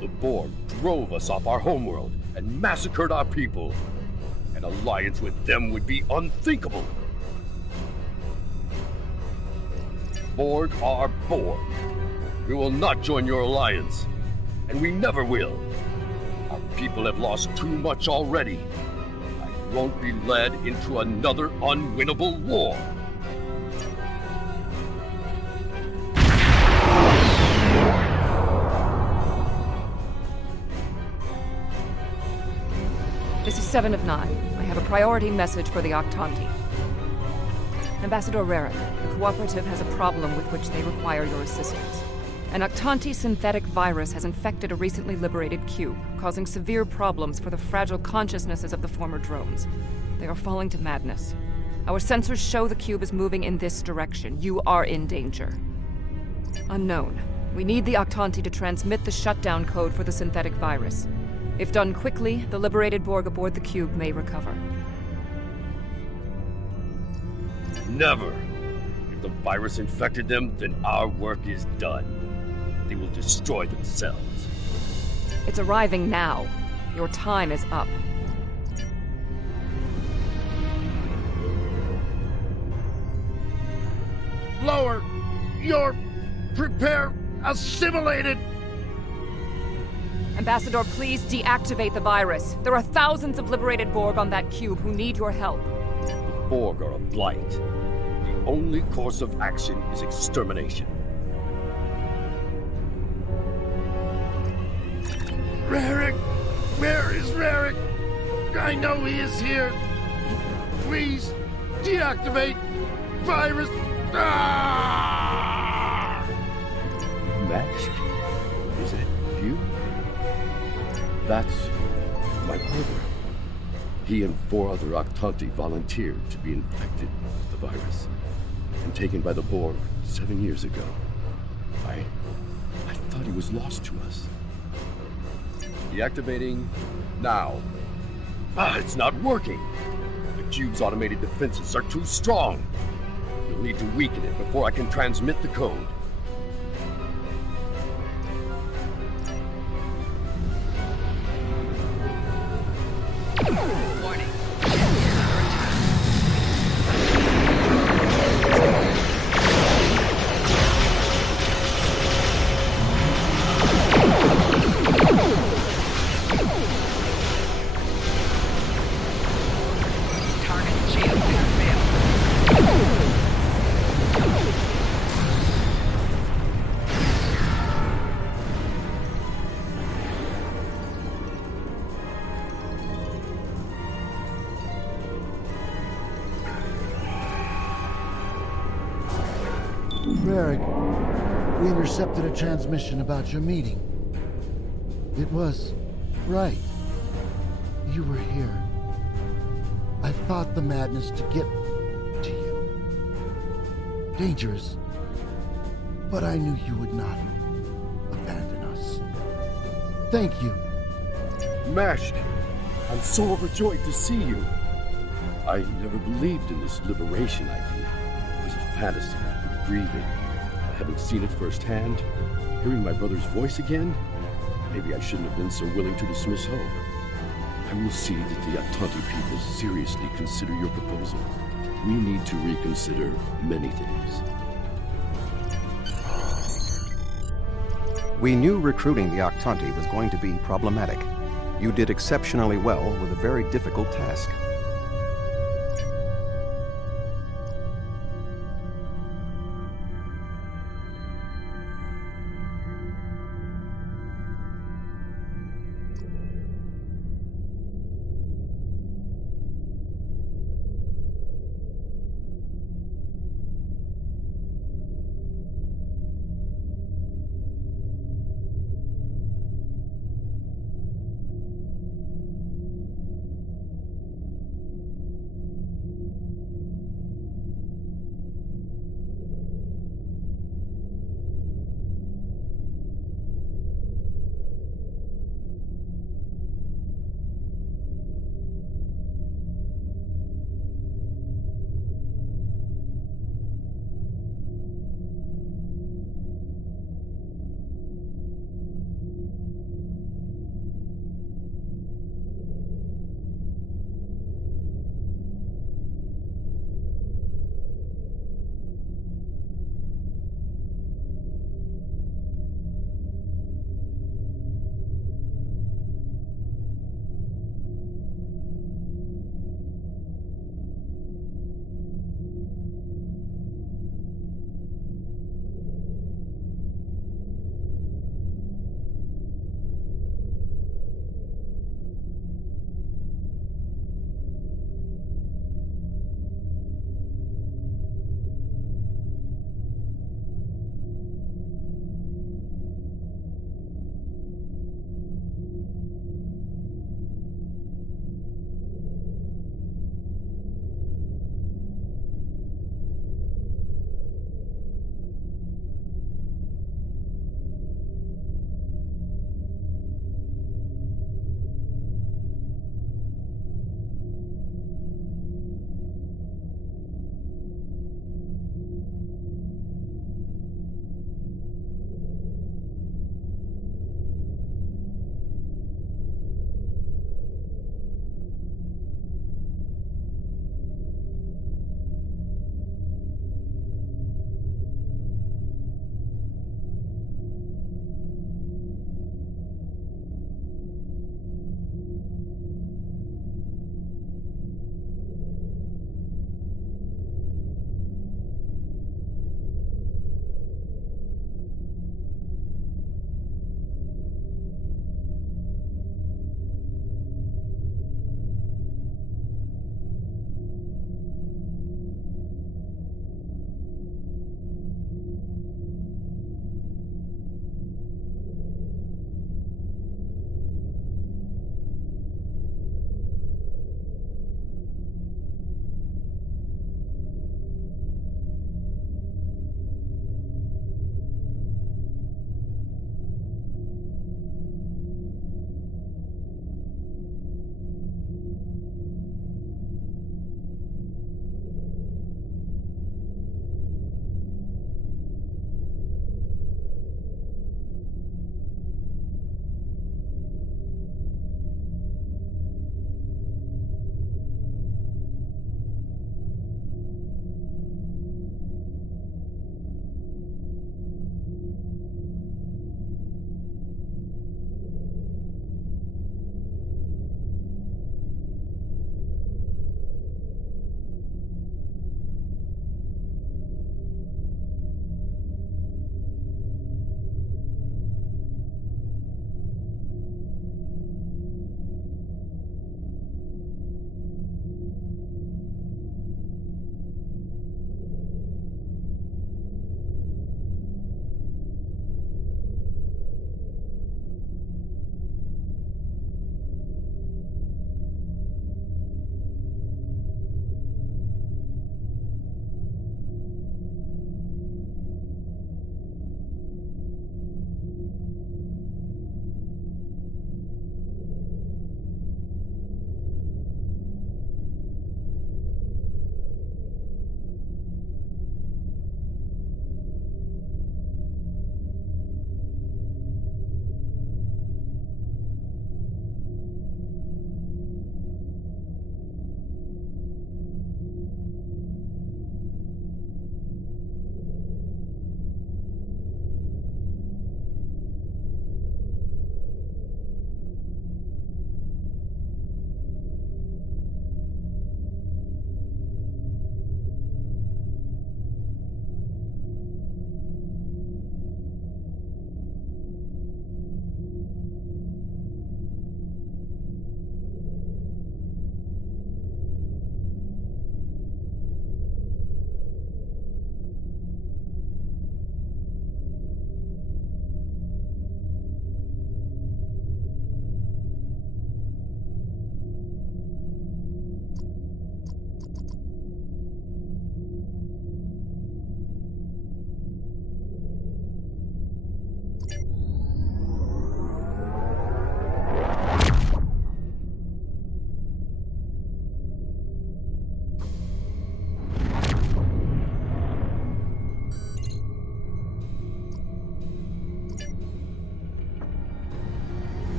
The Borg drove us off our homeworld and massacred our people. An alliance with them would be unthinkable. Borg are Borg. We will not join your alliance, and we never will. Our people have lost too much already. I won't be led into another unwinnable war. This is 7 of 9. I have a priority message for the Octanti. Ambassador Rarick, the Cooperative has a problem with which they require your assistance. An Octanti synthetic virus has infected a recently liberated cube, causing severe problems for the fragile consciousnesses of the former drones. They are falling to madness. Our sensors show the cube is moving in this direction. You are in danger. Unknown. We need the Octanti to transmit the shutdown code for the synthetic virus. If done quickly, the liberated Borg aboard the cube may recover. Never. If the virus infected them, then our work is done. They will destroy themselves. It's arriving now. Your time is up. Lower! You're... prepare... assimilated! Ambassador, please deactivate the virus. There are thousands of liberated Borg on that cube who need your help. The Borg are a blight. The only course of action is extermination. Rarick! Where is Rarick? I know he is here. Please, deactivate virus. Ah! Mask? Is that you? That's my brother. He and 4 other Octanti volunteered to be infected with the virus and taken by the Borg 7 years ago. I thought he was lost to us. Deactivating now. It's not working. The cube's automated defenses are too strong. You'll need to weaken it before I can transmit the code. Warning. Rarick, we intercepted a transmission about your meeting. It was right. You were here. I fought the madness to get to you. Dangerous. But I knew you would not abandon us. Thank you. Mashed, I'm so overjoyed to see you. I never believed in this liberation idea. It was a fantasy, grieving. I haven't seen it firsthand. Hearing my brother's voice again? Maybe I shouldn't have been so willing to dismiss hope. I will see that the Octanti people seriously consider your proposal. We need to reconsider many things. We knew recruiting the Octanti was going to be problematic. You did exceptionally well with a very difficult task.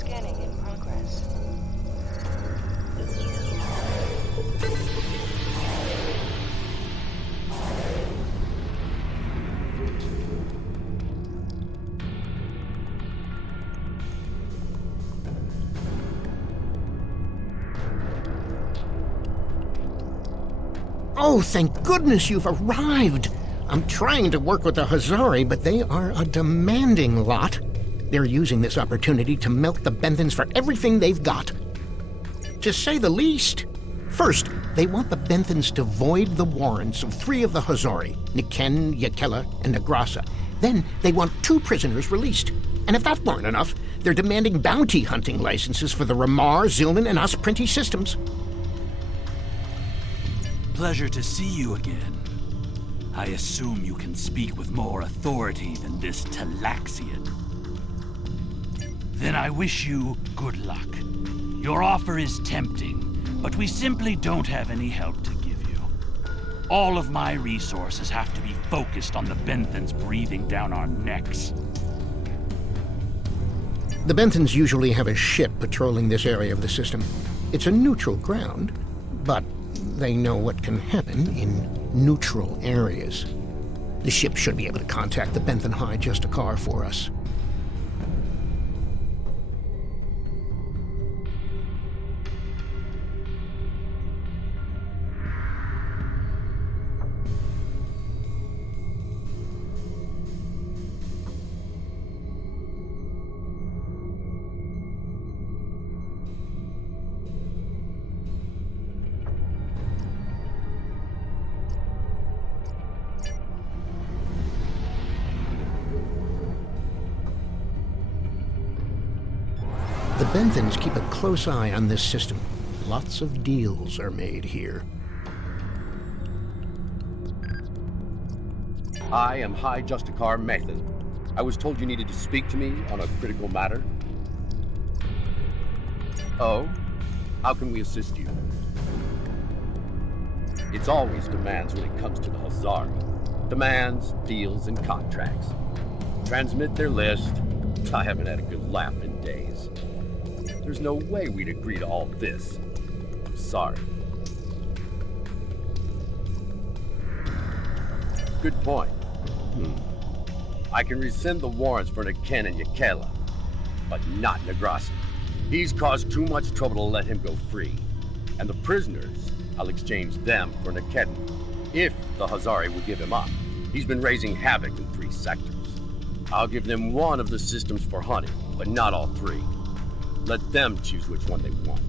Scanning in progress. Oh, thank goodness you've arrived! I'm trying to work with the Hazari, but they are a demanding lot. They're using this opportunity to milk the Benthans for everything they've got. To say the least. First, they want the Benthans to void the warrants of 3 of the Hazari, Niken, Yakela, and Negrasa. Then they want 2 prisoners released. And if that weren't enough, they're demanding bounty hunting licenses for the Ramar, Zilnan, and Osprinti systems. Pleasure to see you again. I assume you can speak with more authority than this Talaxian. Then I wish you good luck. Your offer is tempting, but we simply don't have any help to give you. All of my resources have to be focused on the Benthans breathing down our necks. The Benthans usually have a ship patrolling this area of the system. It's a neutral ground, but they know what can happen in neutral areas. The ship should be able to contact the Benthan High Justicar for us. The Benthans keep a close eye on this system. Lots of deals are made here. I am High Justicar Mathan. I was told you needed to speak to me on a critical matter. Oh? How can we assist you? It's always demands when it comes to the Hazari. Demands, deals, and contracts. Transmit their list. I haven't had a good laugh in days. There's no way we'd agree to all this. I'm sorry. Good point. I can rescind the warrants for Niken and Yakela, but not Negrasa. He's caused too much trouble to let him go free. And the prisoners, I'll exchange them for Niken, if the Hazari will give him up. He's been raising havoc in 3 sectors. I'll give them 1 of the systems for hunting, but not all 3. Let them choose which one they want.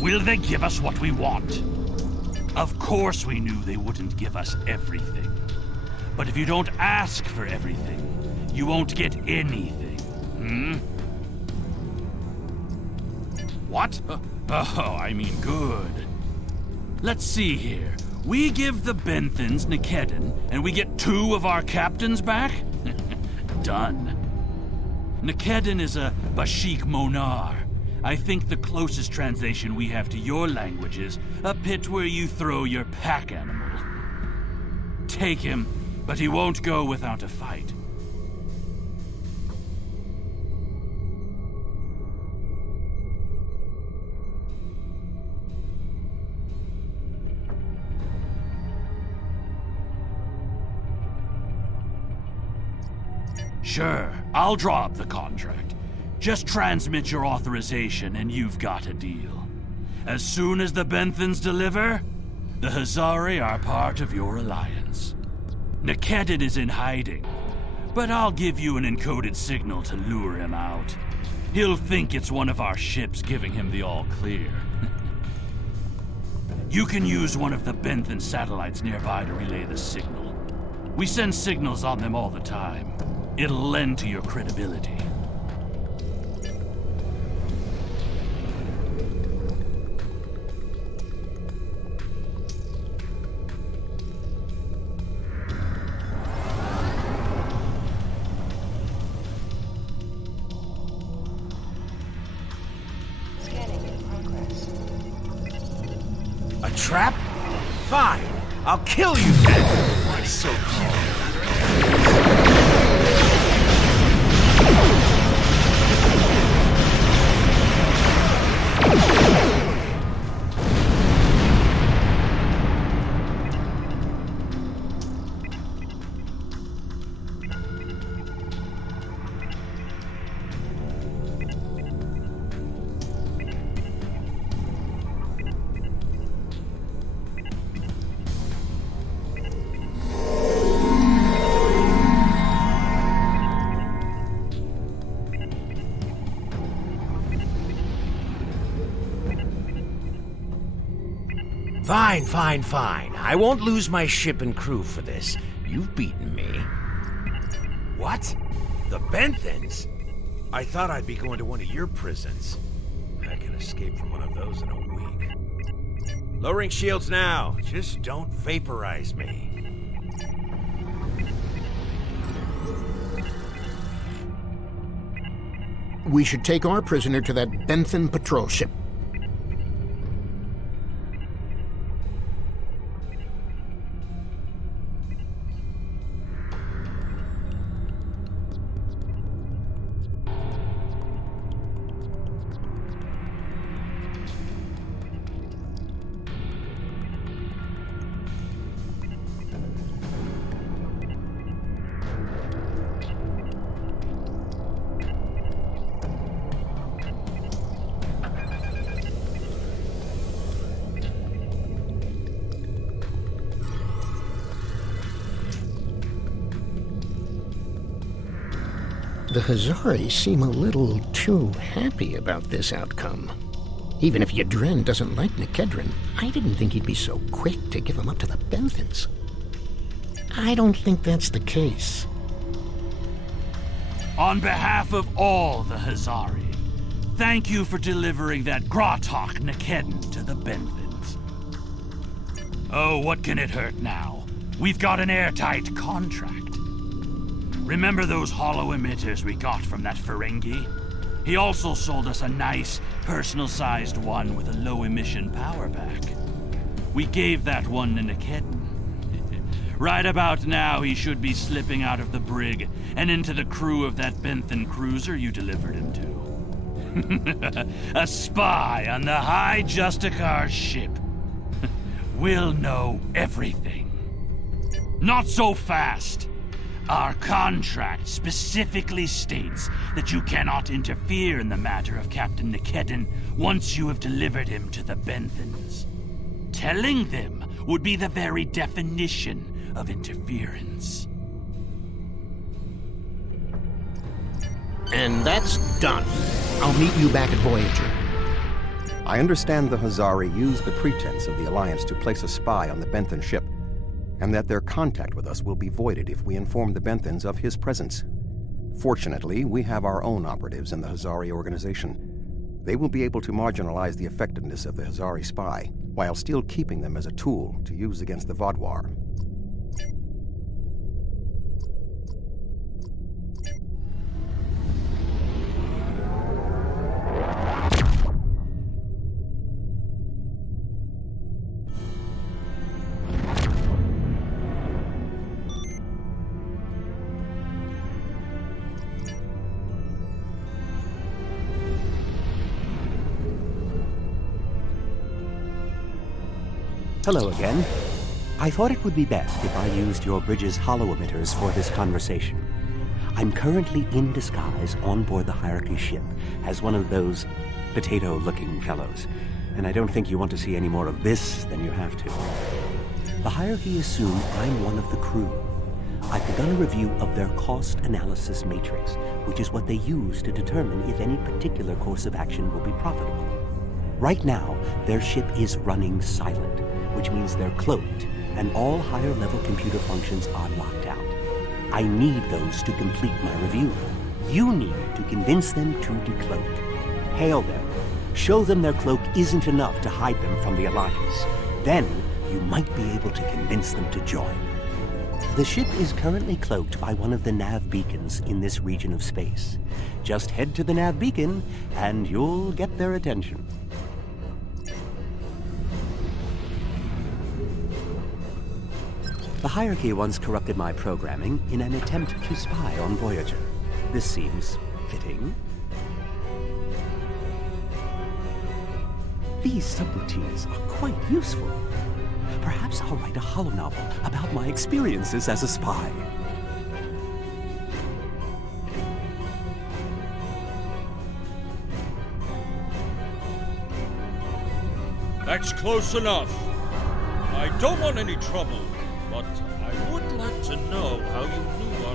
Will they give us what we want? Of course we knew they wouldn't give us everything. But if you don't ask for everything, you won't get anything. What? Oh, I mean good. Let's see here. We give the Benthans Nikedon, and we get 2 of our captains back? Done. Nikedon is a Bashik Monar. I think the closest translation we have to your language is a pit where you throw your pack animal. Take him, but he won't go without a fight. Sure, I'll draw up the contract. Just transmit your authorization and you've got a deal. As soon as the Benthans deliver, the Hazari are part of your alliance. Nikedon is in hiding, but I'll give you an encoded signal to lure him out. He'll think it's one of our ships giving him the all-clear. You can use one of the Benthan satellites nearby to relay the signal. We send signals on them all the time. It'll lend to your credibility. Scanning in progress. A trap? Fine. I'll kill you then. So called. Fine. I won't lose my ship and crew for this. You've beaten me. What? The Benthans? I thought I'd be going to one of your prisons. I can escape from one of those in a week. Lowering shields now. Just don't vaporize me. We should take our prisoner to that Benthan patrol ship. The Hazari seem a little too happy about this outcome. Even if Yadren doesn't like Nikedren, I didn't think he'd be so quick to give him up to the Benthans. I don't think that's the case. On behalf of all the Hazari, thank you for delivering that Gratok Nikedden to the Benthans. Oh, what can it hurt now? We've got an airtight contract. Remember those hollow emitters we got from that Ferengi? He also sold us a nice, personal-sized one with a low-emission power pack. We gave that one to Nikedden. Right about now, he should be slipping out of the brig and into the crew of that Benthan cruiser you delivered him to. A spy on the High Justicar ship. We'll know everything. Not so fast. Our contract specifically states that you cannot interfere in the matter of Captain Nikedden once you have delivered him to the Benthans. Telling them would be the very definition of interference. And that's done. I'll meet you back at Voyager. I understand the Hazari used the pretense of the Alliance to place a spy on the Benthan ship, and that their contact with us will be voided if we inform the Benthans of his presence. Fortunately, we have our own operatives in the Hazari organization. They will be able to marginalize the effectiveness of the Hazari spy, while still keeping them as a tool to use against the Vaadwaur. Hello again. I thought it would be best if I used your bridge's hollow emitters for this conversation. I'm currently in disguise on board the Hierarchy ship as one of those potato-looking fellows, and I don't think you want to see any more of this than you have to. The Hierarchy assume I'm one of the crew. I've begun a review of their cost analysis matrix, which is what they use to determine if any particular course of action will be profitable. Right now, their ship is running silent, which means they're cloaked, and all higher-level computer functions are locked out. I need those to complete my review. You need to convince them to decloak. Hail them. Show them their cloak isn't enough to hide them from the Alliance. Then, you might be able to convince them to join. The ship is currently cloaked by one of the nav beacons in this region of space. Just head to the nav beacon, and you'll get their attention. The Hierarchy once corrupted my programming in an attempt to spy on Voyager. This seems fitting. These subroutines are quite useful. Perhaps I'll write a holonovel about my experiences as a spy. That's close enough. I don't want any trouble, but I would like to know how you knew our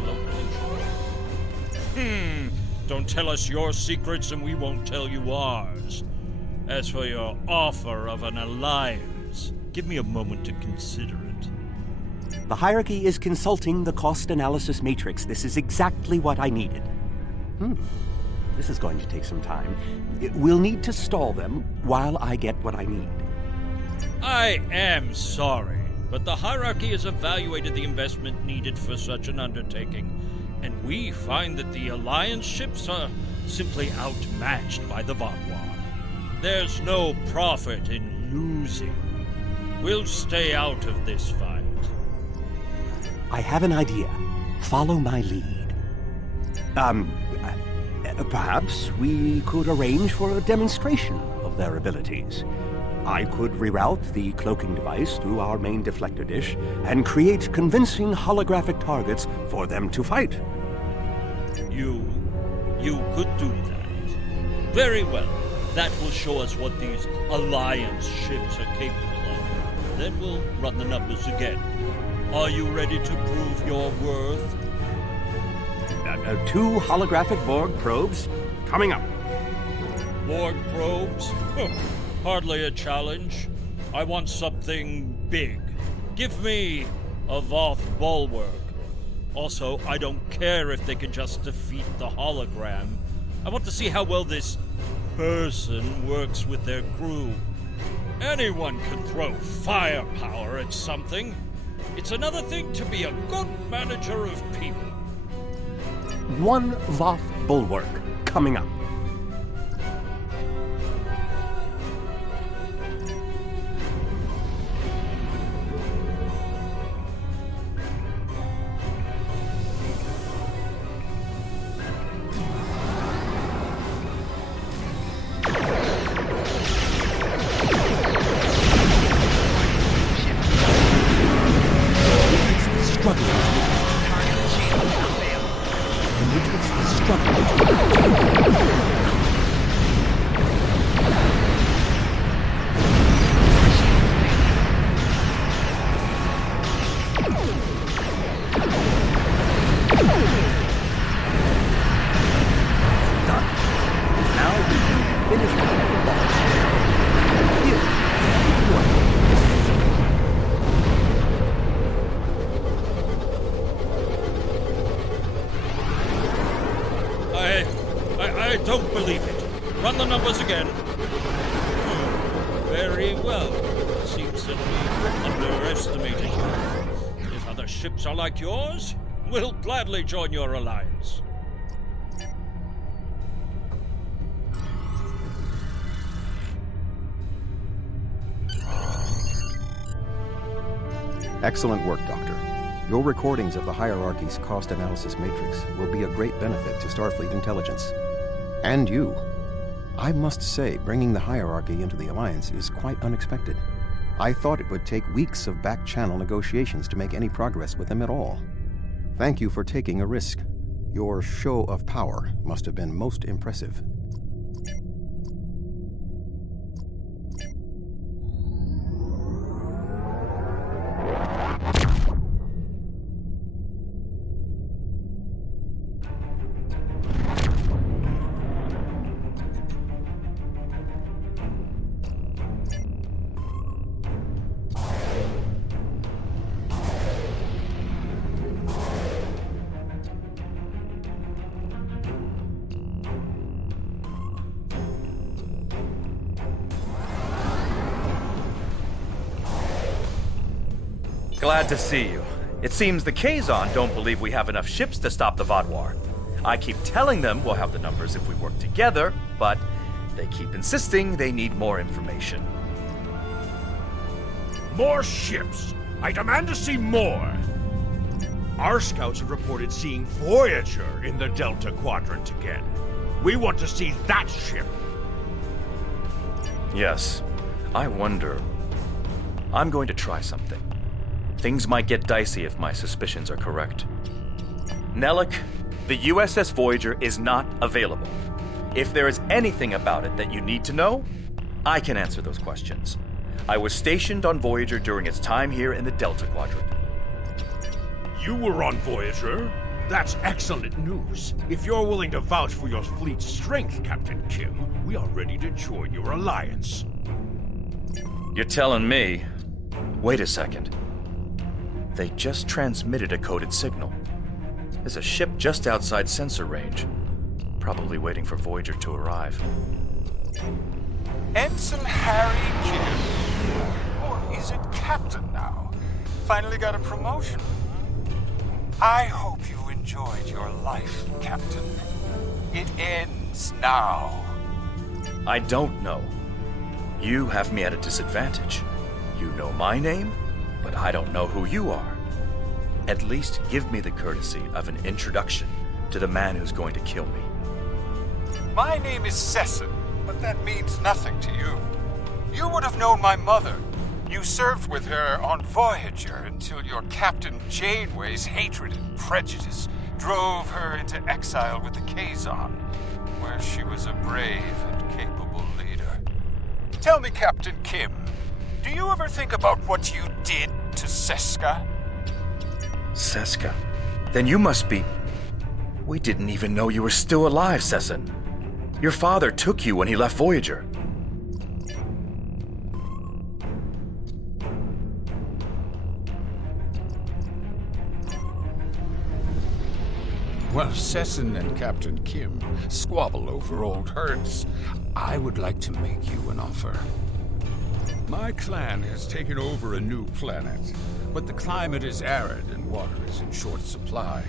location. Don't tell us your secrets and we won't tell you ours. As for your offer of an alliance, Give me a moment to consider it. The hierarchy is consulting the cost analysis matrix. This is exactly what I needed. This is going to take some time. We'll need to stall them while I get what I need. I am sorry, but the hierarchy has evaluated the investment needed for such an undertaking, and we find that the Alliance ships are simply outmatched by the Vatwa. There's no profit in losing. We'll stay out of this fight. I have an idea. Follow my lead. Perhaps we could arrange for a demonstration of their abilities. I could reroute the cloaking device through our main deflector dish and create convincing holographic targets for them to fight. You could do that. Very well. That will show us what these Alliance ships are capable of. Then we'll run the numbers again. Are you ready to prove your worth? 2 holographic Borg probes coming up. Borg probes? Hardly a challenge. I want something big. Give me a Voth bulwark. Also, I don't care if they can just defeat the hologram. I want to see how well this person works with their crew. Anyone can throw firepower at something. It's another thing to be a good manager of people. 1 Voth bulwark coming up. I don't believe it. Run the numbers again. Very well. Seems that we underestimated you. If other ships are like yours, we'll gladly join your alliance. Excellent work, Doctor. Your recordings of the hierarchy's cost analysis matrix will be a great benefit to Starfleet intelligence. And you. I must say, bringing the hierarchy into the Alliance is quite unexpected. I thought it would take weeks of back-channel negotiations to make any progress with them at all. Thank you for taking a risk. Your show of power must have been most impressive. Glad to see you. It seems the Kazon don't believe we have enough ships to stop the Vatwa. I keep telling them we'll have the numbers if we work together, but they keep insisting they need more information. More ships! I demand to see more! Our scouts have reported seeing Voyager in the Delta Quadrant again. We want to see that ship! Yes. I wonder... I'm going to try something. Things might get dicey if my suspicions are correct. Nellick, the USS Voyager is not available. If there is anything about it that you need to know, I can answer those questions. I was stationed on Voyager during its time here in the Delta Quadrant. You were on Voyager? That's excellent news. If you're willing to vouch for your fleet's strength, Captain Kim, we are ready to join your alliance. You're telling me? Wait a second. They just transmitted a coded signal. There's a ship just outside sensor range, probably waiting for Voyager to arrive. Ensign Harry Kim. Or is it Captain now? Finally got a promotion. I hope you enjoyed your life, Captain. It ends now. I don't know. You have me at a disadvantage. You know my name, but I don't know who you are. At least give me the courtesy of an introduction to the man who's going to kill me. My name is Sesson, but that means nothing to you. You would have known my mother. You served with her on Voyager until your Captain Janeway's hatred and prejudice drove her into exile with the Kazon, where she was a brave and capable leader. Tell me, Captain Kim, do you ever think about what you did to Seska? Seska? Then you must be... We didn't even know you were still alive, Sesson. Your father took you when he left Voyager. While Sesson and Captain Kim squabble over old hurts, I would like to make you an offer. My clan has taken over a new planet, but the climate is arid and water is in short supply.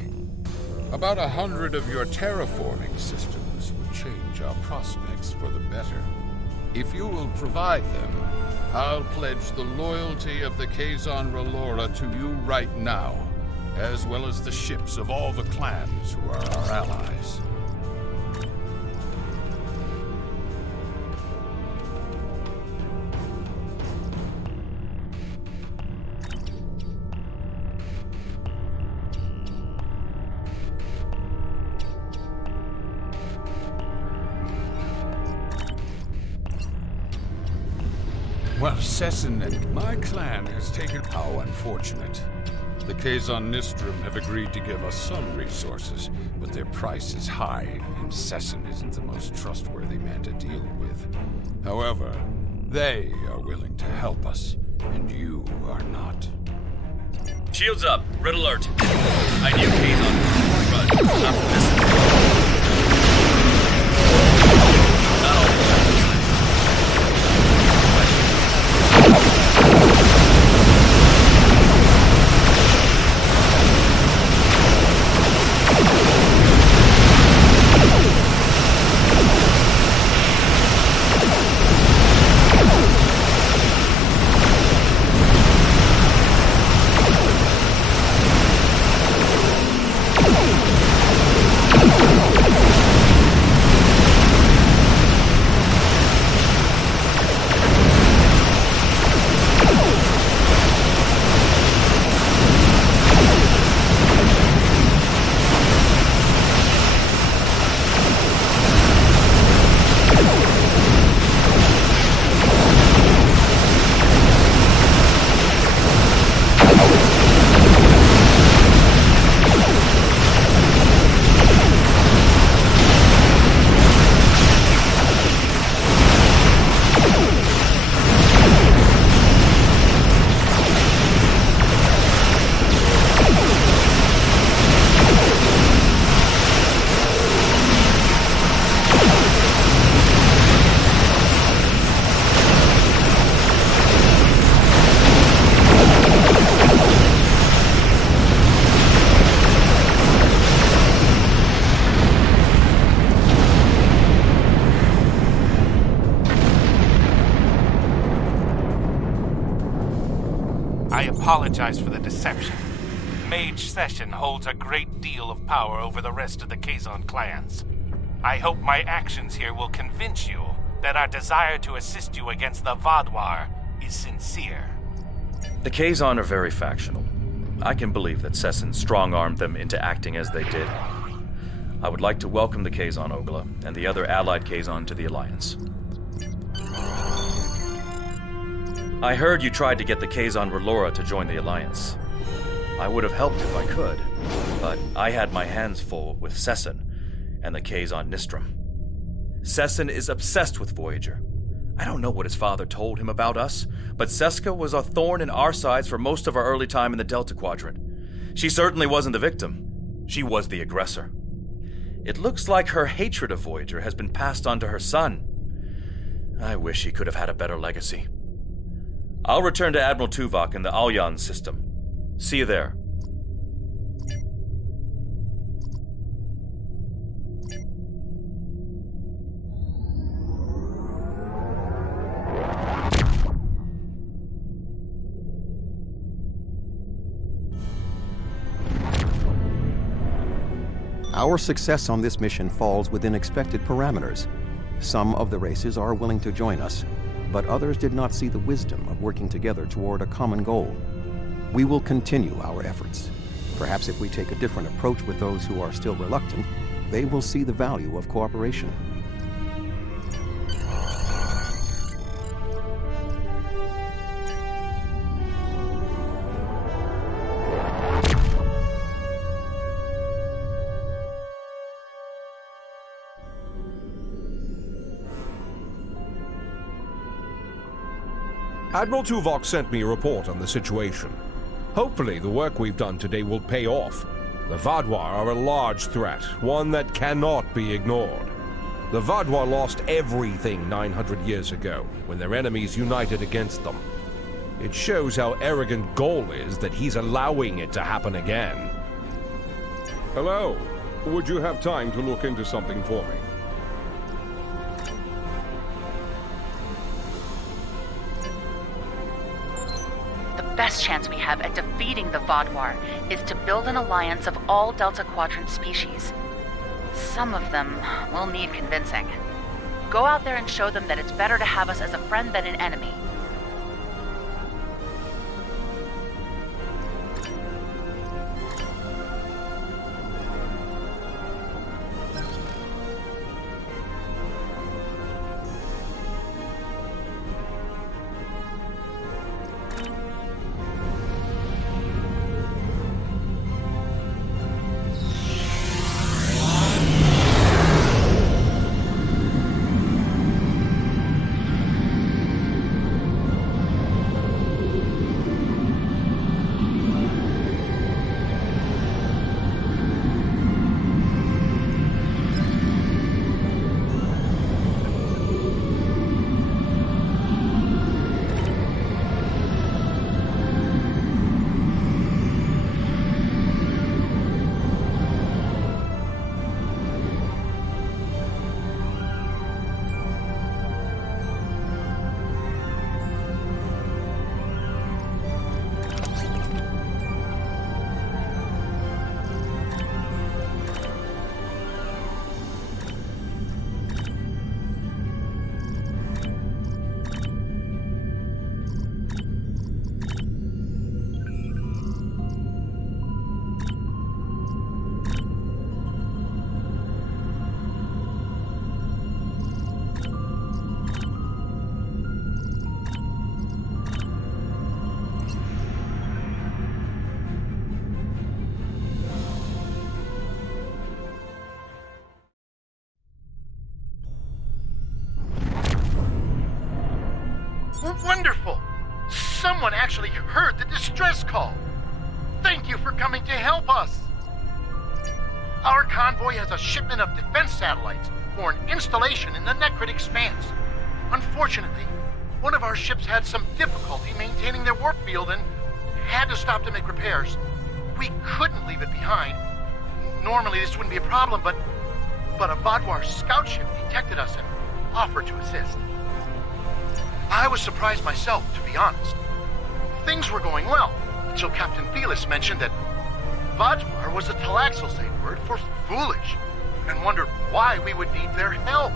About 100 of your terraforming systems would change our prospects for the better. If you will provide them, I'll pledge the loyalty of the Kazon Relora to you right now, as well as the ships of all the clans who are our allies. Well, Sesson and my clan has taken... How unfortunate. The Kazon Nistrum have agreed to give us some resources, but their price is high, and Sesson isn't the most trustworthy man to deal with. However, they are willing to help us, and you are not. Shields up. Red alert. I need Kazon. Run. Not this. I apologize for the deception. Mage Session holds a great deal of power over the rest of the Kazon clans. I hope my actions here will convince you that our desire to assist you against the Vaadwaur is sincere. The Kazon are very factional. I can believe that Sesson strong-armed them into acting as they did. I would like to welcome the Kazon Ogla and the other allied Kazon to the Alliance. I heard you tried to get the Kazon Relora to join the Alliance. I would have helped if I could, but I had my hands full with Sesson and the Kazon Nistrum. Sesson is obsessed with Voyager. I don't know what his father told him about us, but Seska was a thorn in our sides for most of our early time in the Delta Quadrant. She certainly wasn't the victim. She was the aggressor. It looks like her hatred of Voyager has been passed on to her son. I wish he could have had a better legacy. I'll return to Admiral Tuvok in the Alyan system. See you there. Our success on this mission falls within expected parameters. Some of the races are willing to join us, but others did not see the wisdom of working together toward a common goal. We will continue our efforts. Perhaps if we take a different approach with those who are still reluctant, they will see the value of cooperation. Admiral Tuvok sent me a report on the situation. Hopefully the work we've done today will pay off. The Vaadwaur are a large threat, one that cannot be ignored. The Vaadwaur lost everything 900 years ago, when their enemies united against them. It shows how arrogant Gol is that he's allowing it to happen again. Hello. Would you have time to look into something for me? The best chance we have at defeating the Vaadwaur is to build an alliance of all Delta Quadrant species. Some of them will need convincing. Go out there and show them that it's better to have us as a friend than an enemy. Wonderful! Someone actually heard the distress call. Thank you for coming to help us. Our convoy has a shipment of defense satellites for an installation in the Necrit Expanse. Unfortunately, one of our ships had some difficulty maintaining their warp field and had to stop to make repairs. We couldn't leave it behind. Normally this wouldn't be a problem, but a Vaadwaur scout ship detected us and offered to assist. I was surprised myself, to be honest. Things were going well, until Captain Felis mentioned that Vaadwaur was a Talaxal safe word for foolish, and wondered why we would need their help.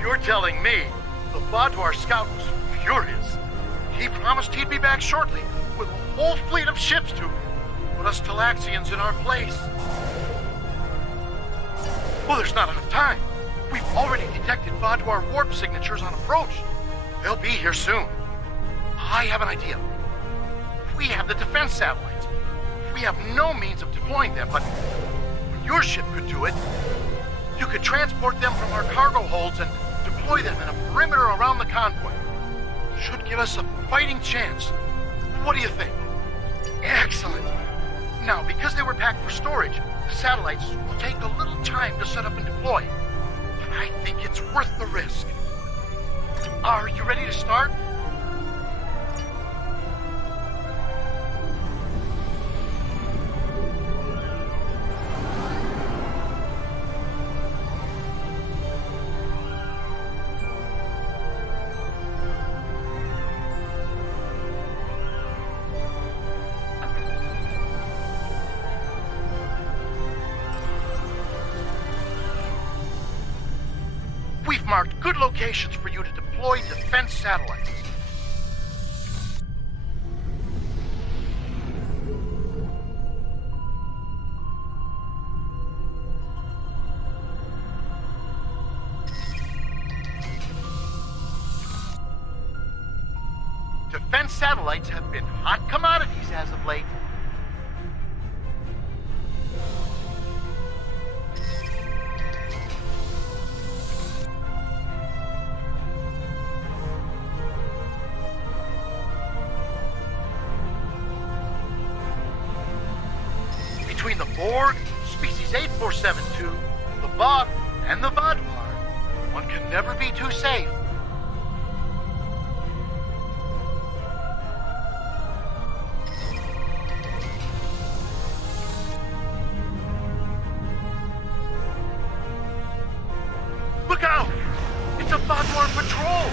You're telling me the Vaadwaur scout was furious. He promised he'd be back shortly with a whole fleet of ships to put us Talaxians in our place. Well, there's not enough time. We've already detected Vaadwaur warp signatures on approach. They'll be here soon. I have an idea. We have the defense satellites. We have no means of deploying them, but your ship could do it. You could transport them from our cargo holds and deploy deploy them in a perimeter around the convoy. Should give us a fighting chance. What do you think? Excellent. Now, because they were packed for storage, the satellites will take a little time to set up and deploy. But I think it's worth the risk. Are you ready to start? We've marked good locations for you to deploy defense satellites. Defense satellites have been hot commodities as of late. Between the Borg, Species 8472, the Voth, and the Vodwar, one can never be too safe. Look out! It's a Vodwar patrol!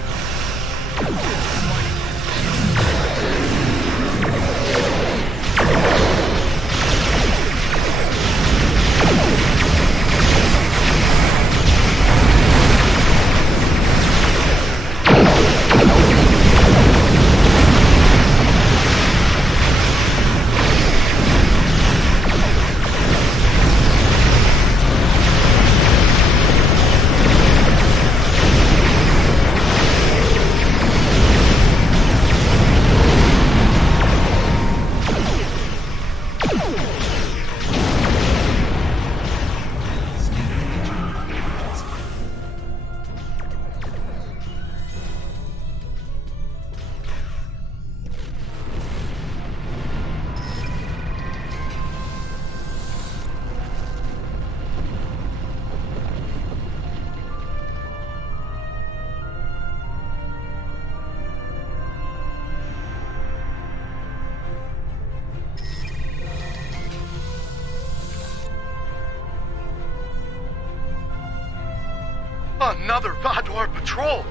Another Vodwar patrol!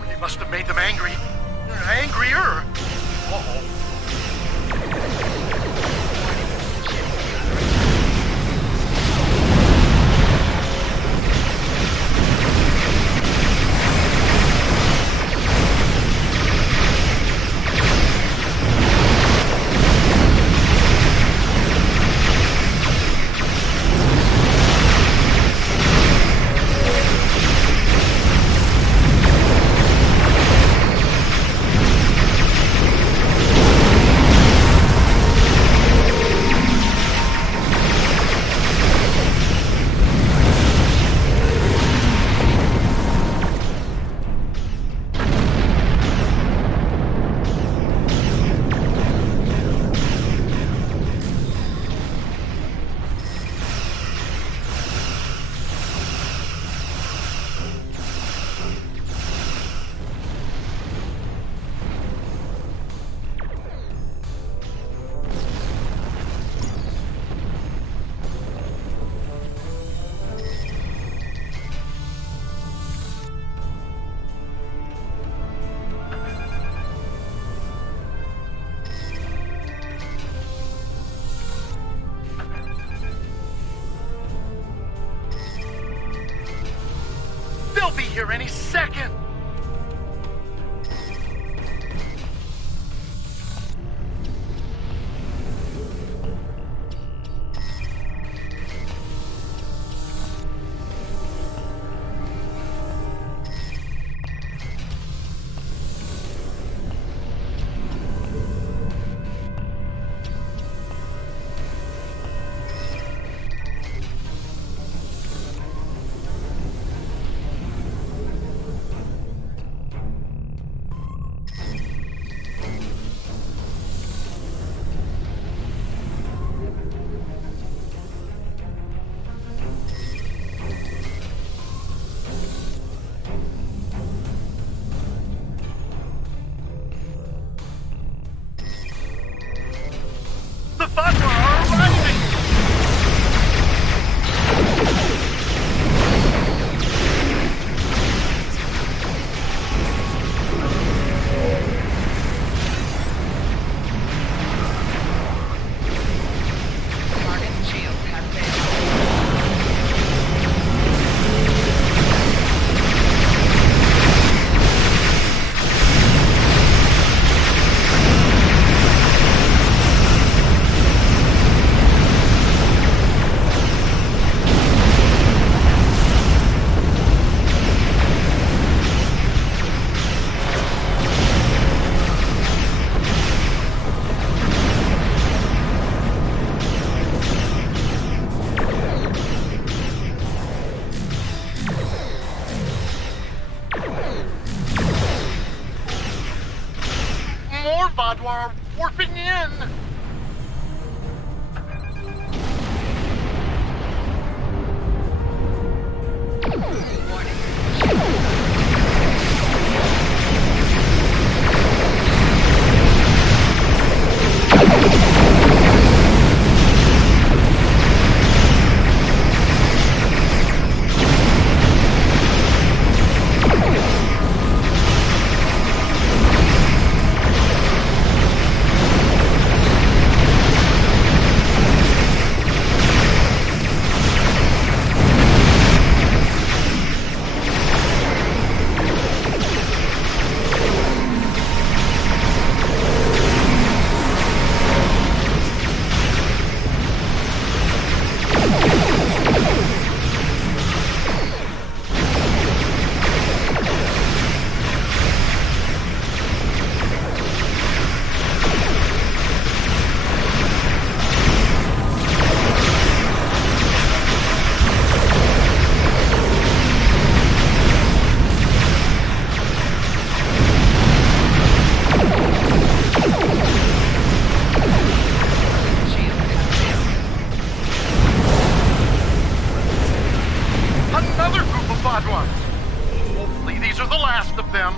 We must have made them angry. Angrier! Uh-oh. They'll be here any second! Vadwar warping in! Another group of Vadwars! Hopefully these are the last of them.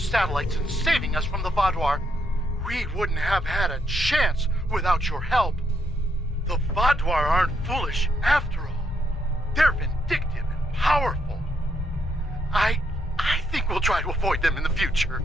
those satellites and saving us from the Vaadwaur. We wouldn't have had a chance without your help. The Vaadwaur aren't foolish after all. They're vindictive and powerful. I think we'll try to avoid them in the future.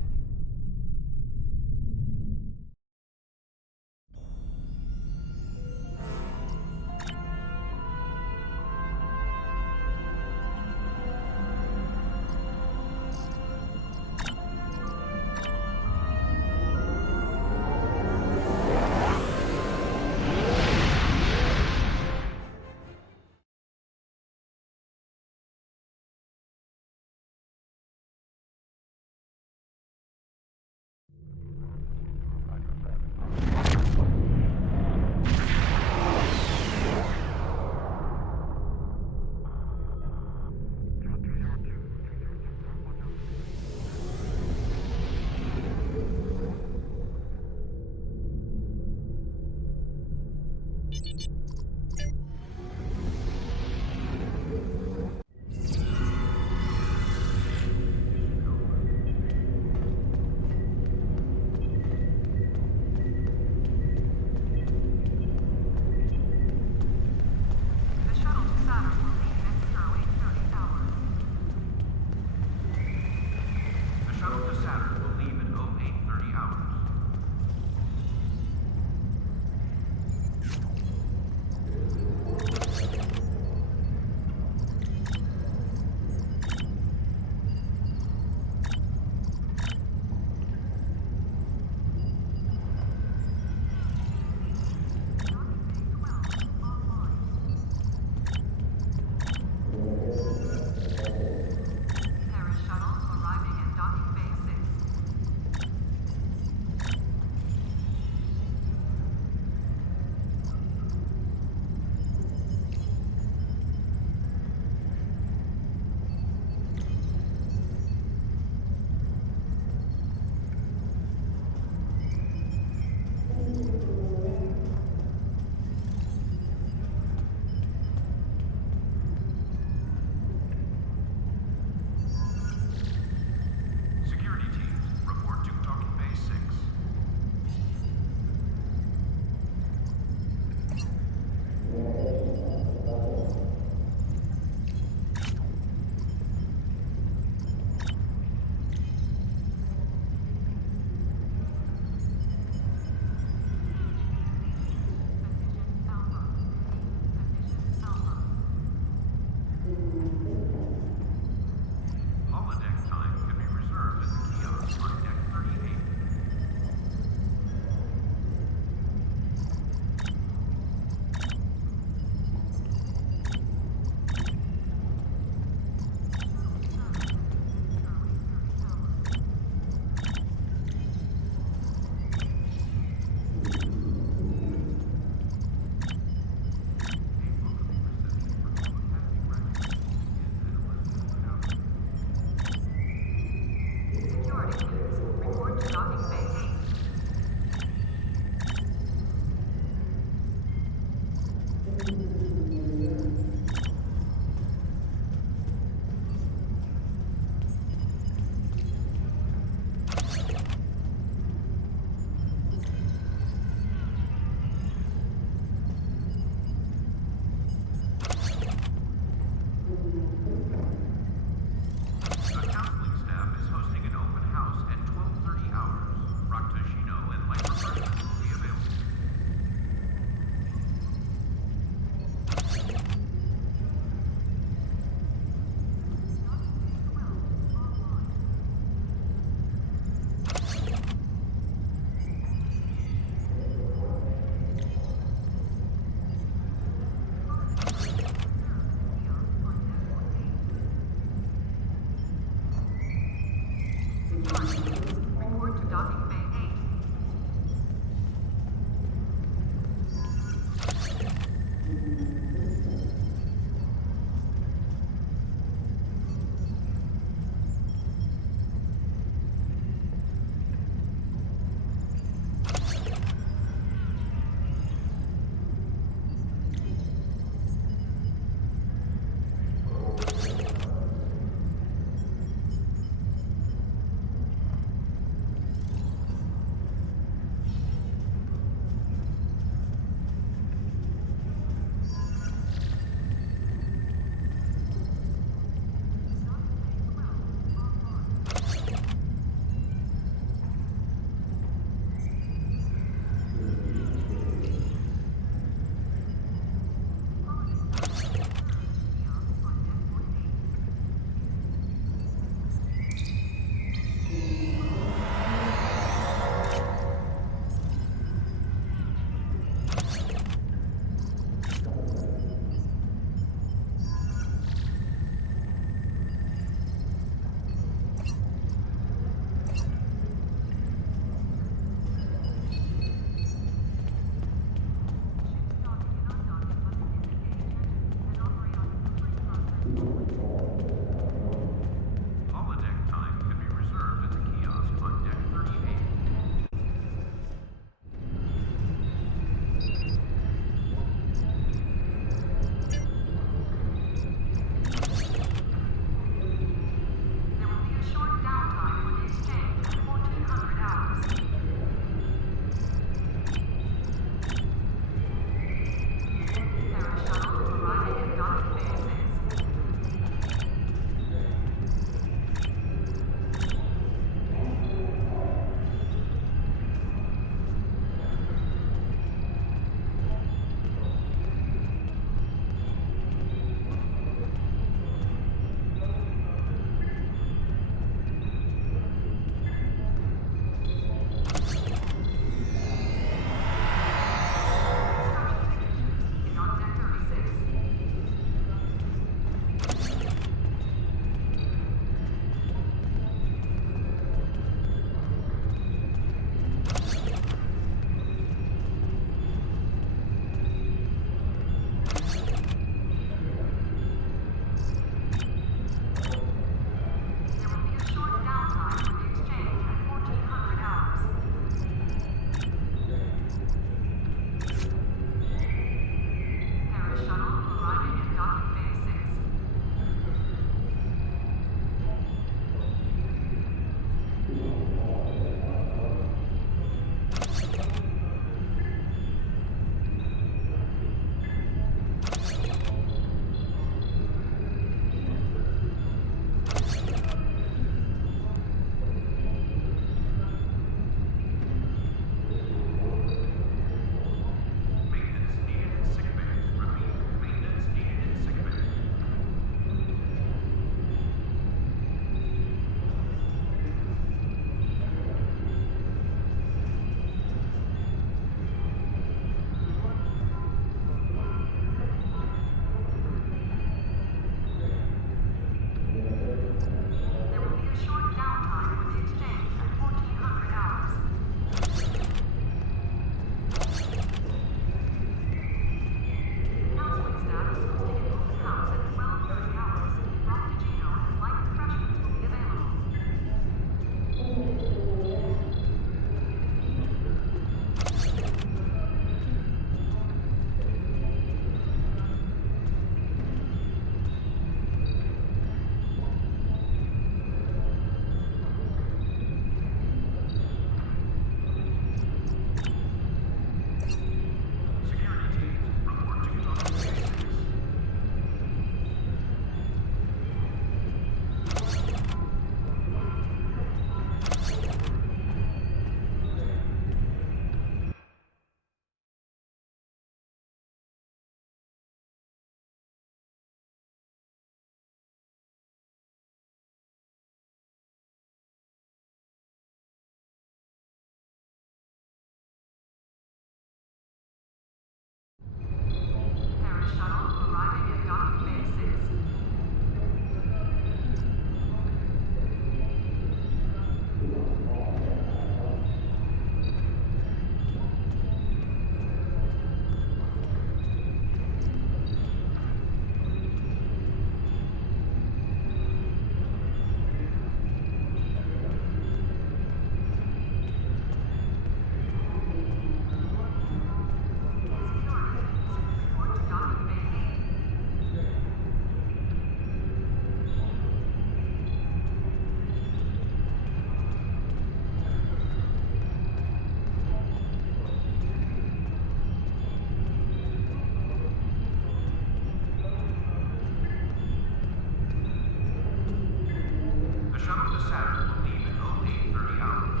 to Saturn will leave in 0830 hours.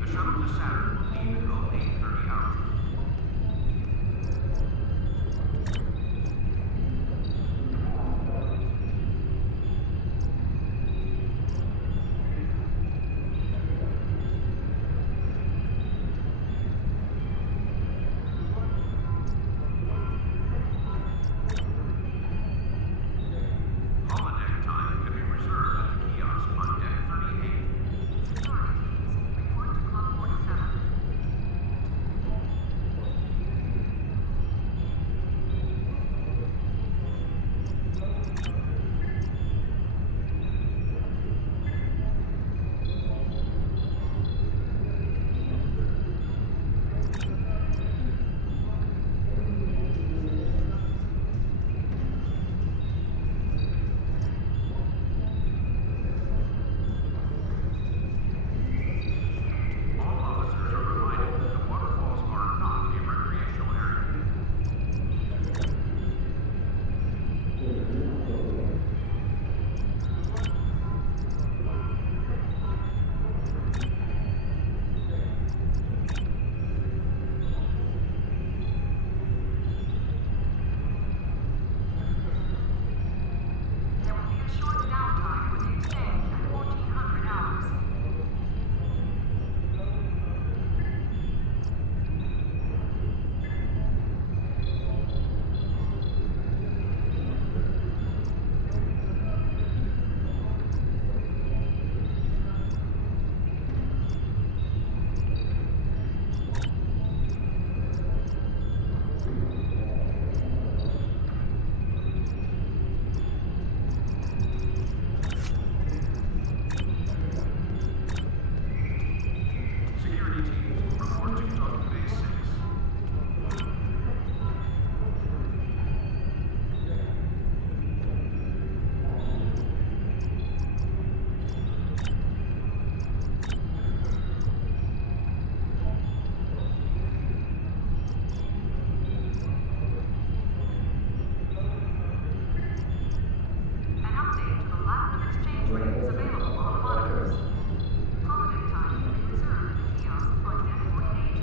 The shuttle to Saturn will leave in 0830 hours. Holodeck time can be reserved at the kiosk on deck 38. Security teams, report to Club 47. All officers are reminded that the waterfalls are not a recreational area. There will be a short downtime with the exchange at 1400 hours. Security teams, report to Dock Bay 6. An update to the platinum exchange rate is available on the monitors. Holiday time can be reserved at the kiosk on deck 48.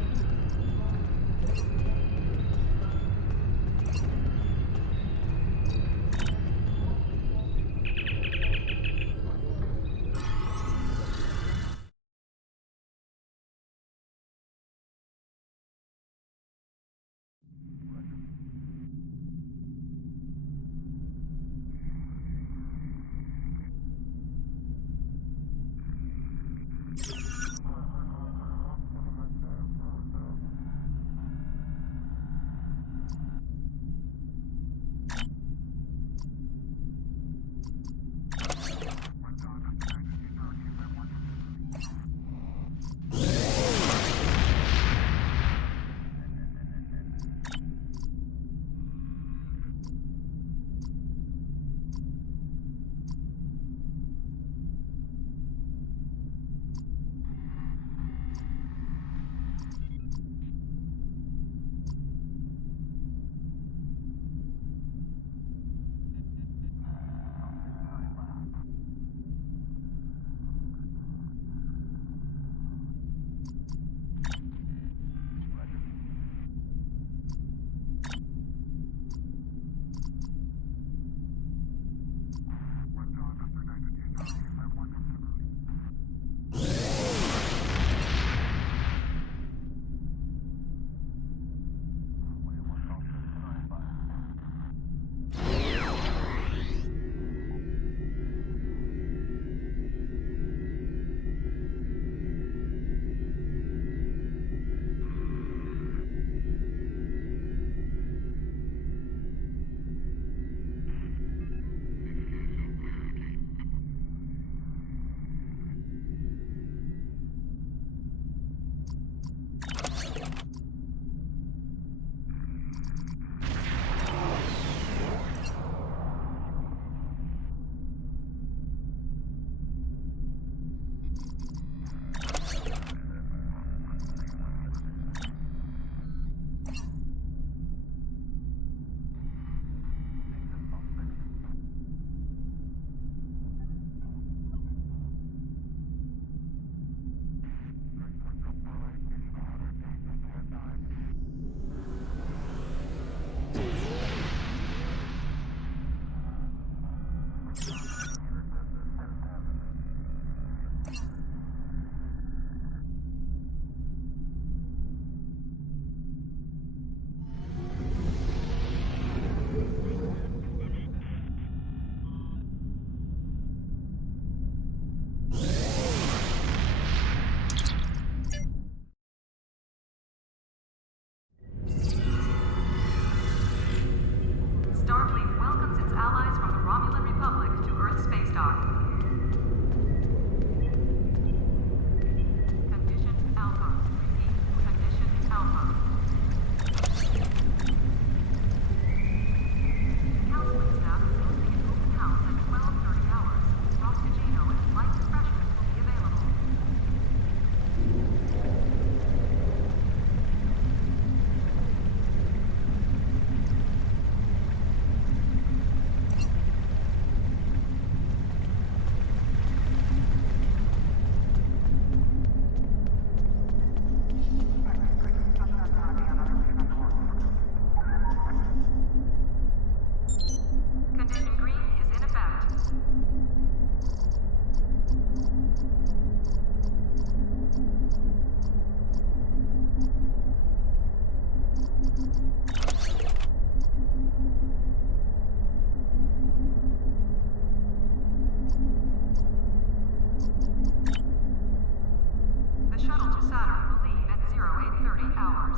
to Earth space dock. Condition Alpha. Repeat. Condition Alpha. Counseling staff is hosting an open house at 12:30 hours. Frostigino and light refreshments will be available. Condition green is in effect. The shuttle to Saturn will leave at 0830 hours.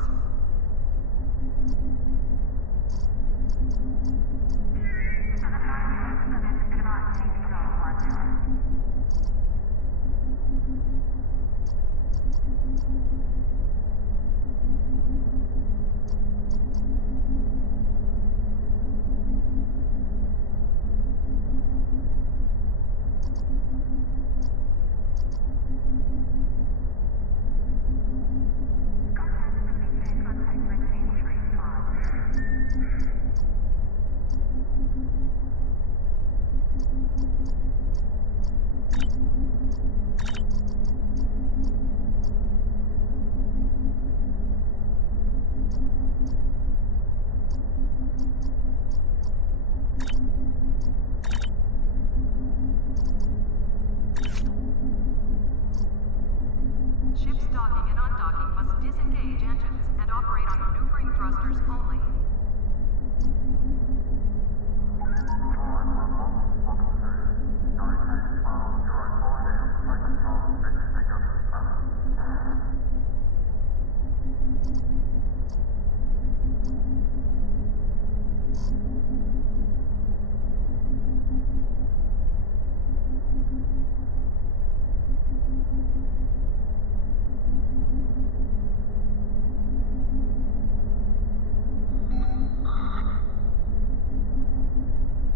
Ships docking and undocking must disengage engines and operate on maneuvering thrusters only.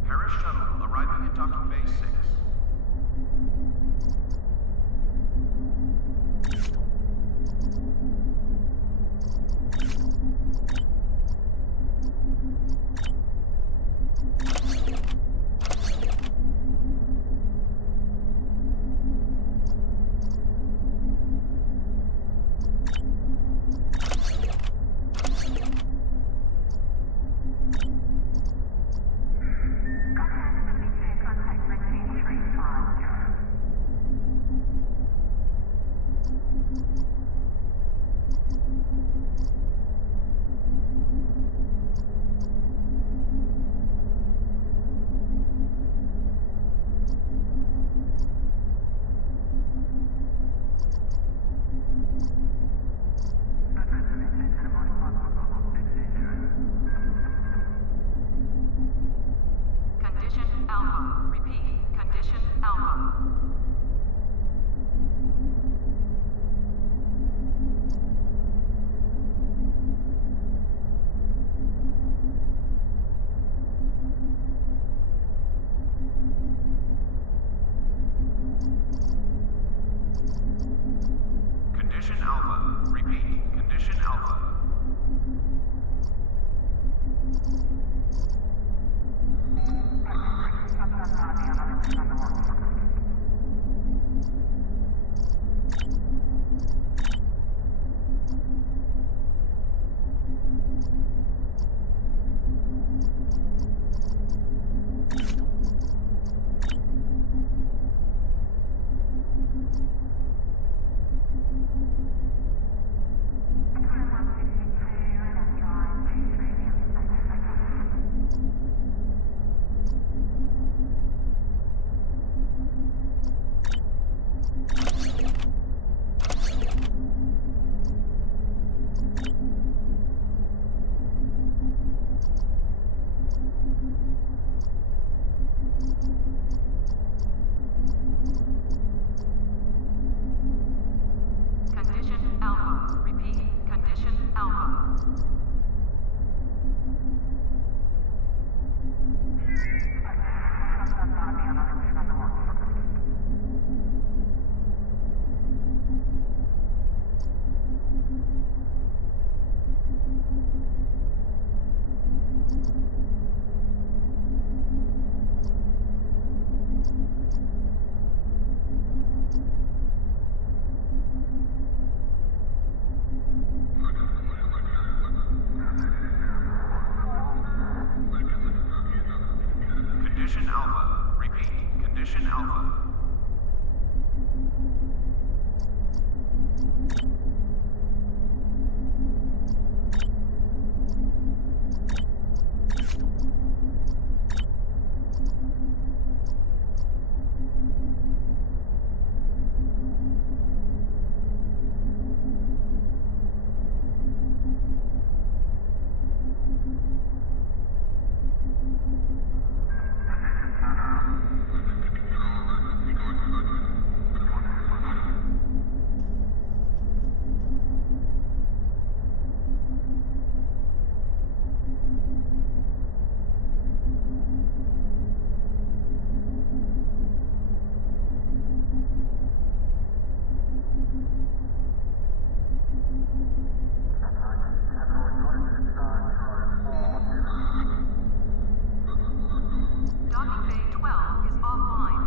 Paris shuttle arriving at docking bay 6. Condition Alpha. Repeat. Condition Alpha. Condition Alpha. Repeat. Condition Alpha. Condition Alpha. Repeat. Condition Alpha. Condition Alpha. Repeat. Condition Alpha. Docking Bay 12 is offline.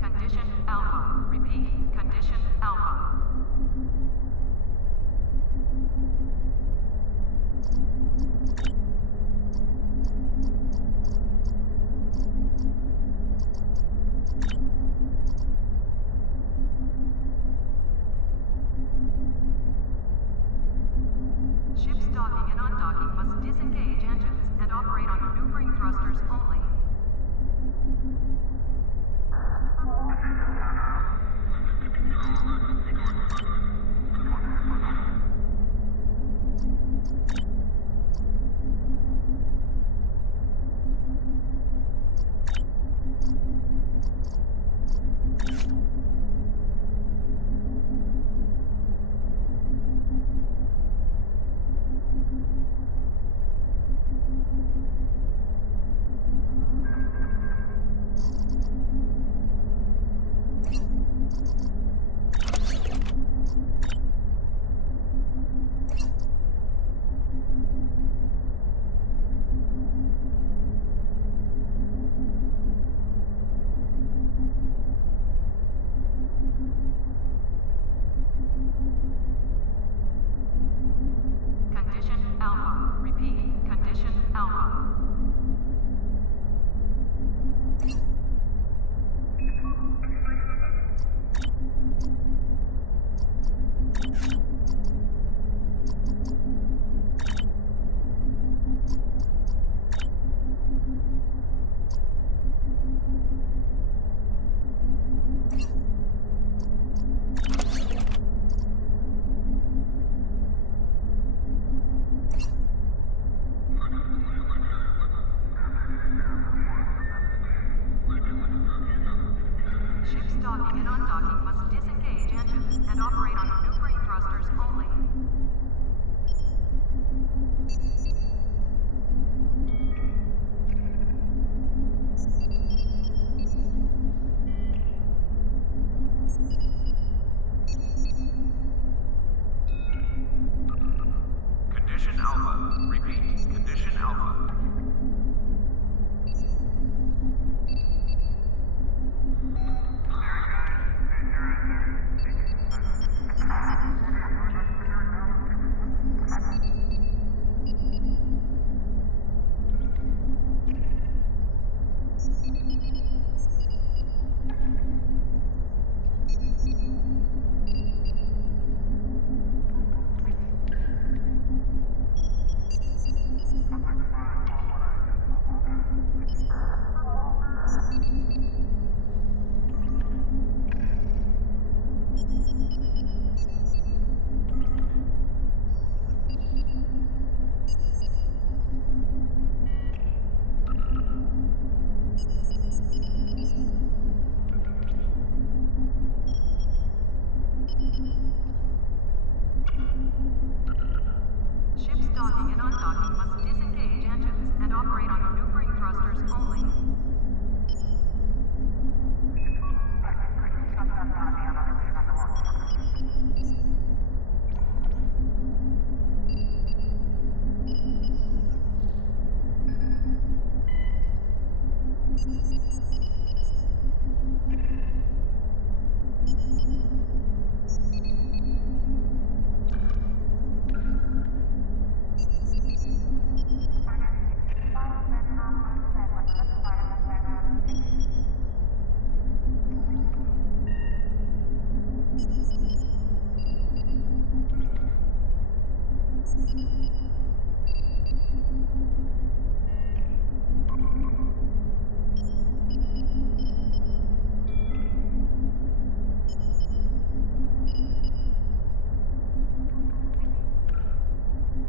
Condition Alpha. Repeat. Condition Alpha. Ships docking and undocking must disengage engines and operate on maneuvering thrusters only. Condition Alpha. Repeat. Condition Alpha. Ships docking and undocking must disengage engines and operate on maneuvering thrusters only.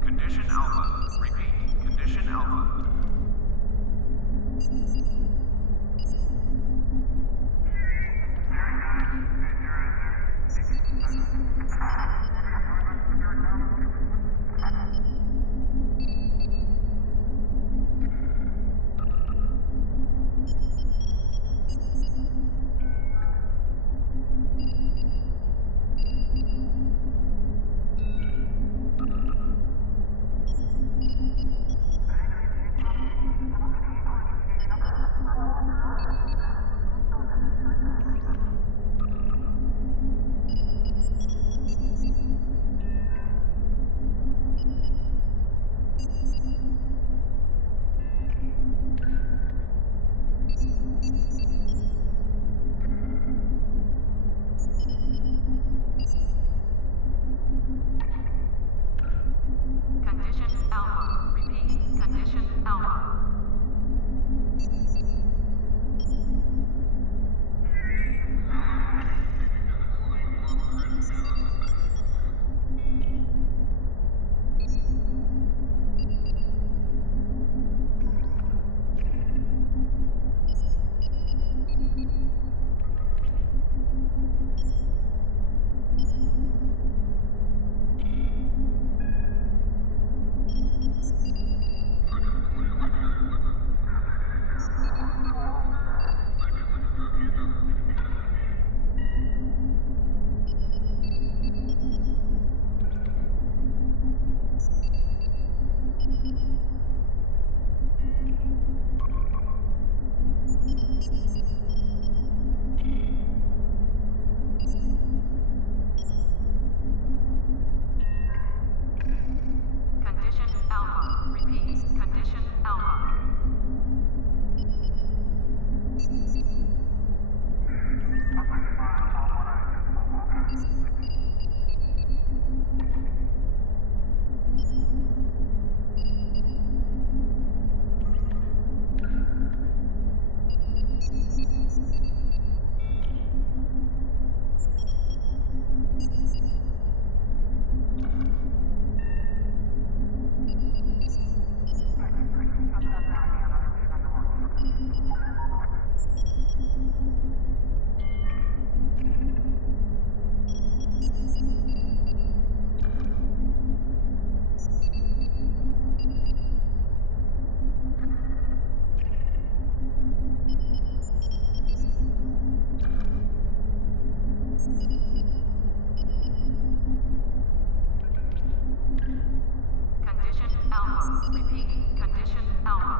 Condition Alpha. Repeat. Condition Alpha. Condition Alpha. Repeat. Condition Alpha. Condition Alpha. Repeat. Condition Alpha. Condition Alpha. Repeat. Condition Alpha.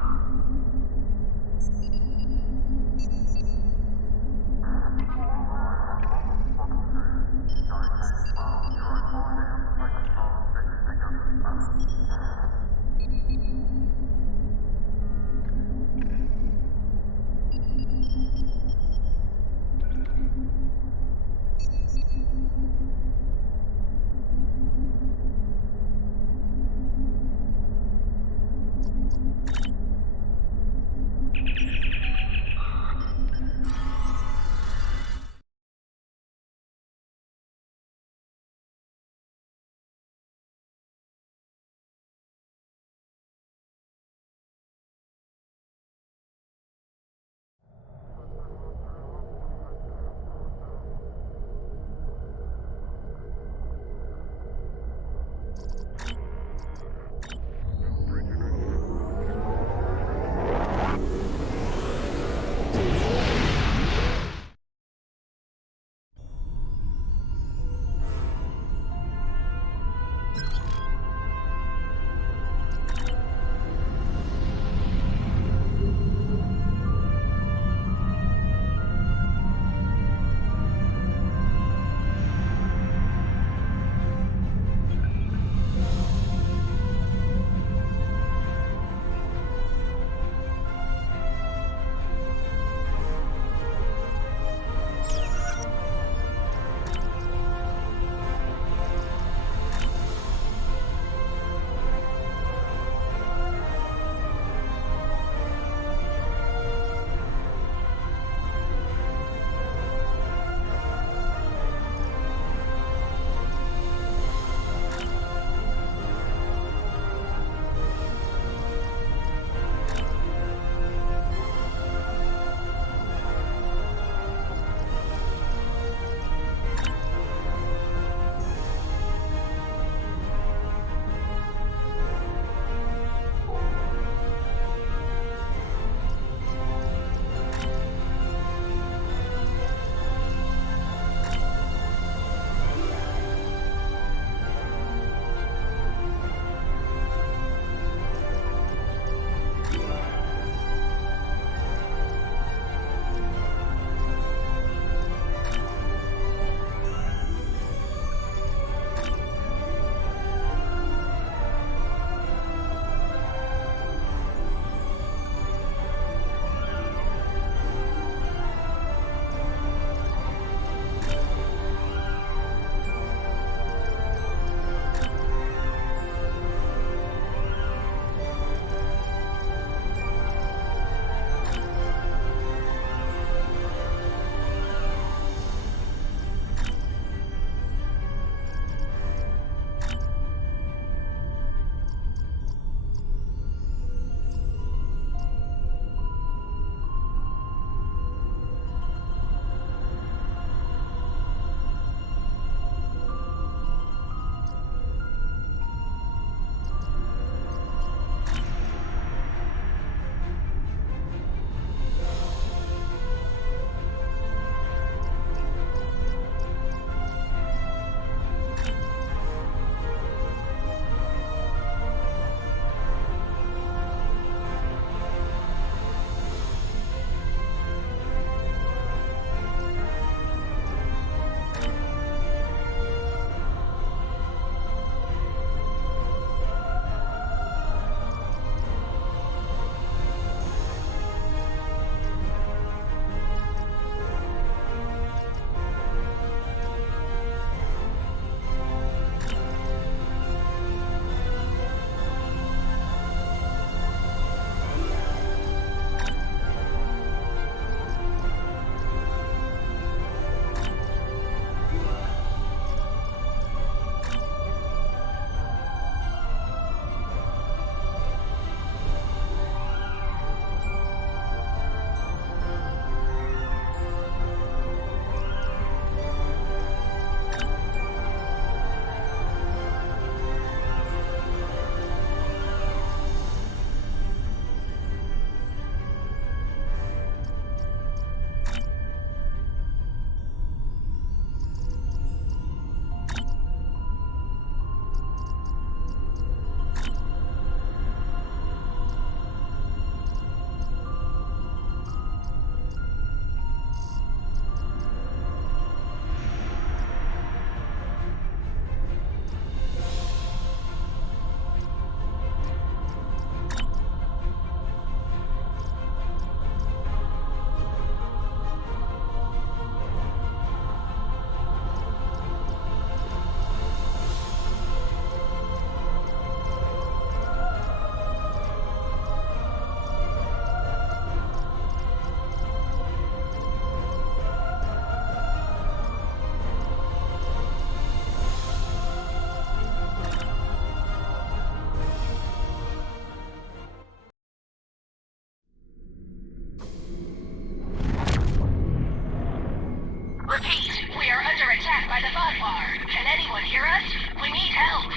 hear us? We need help.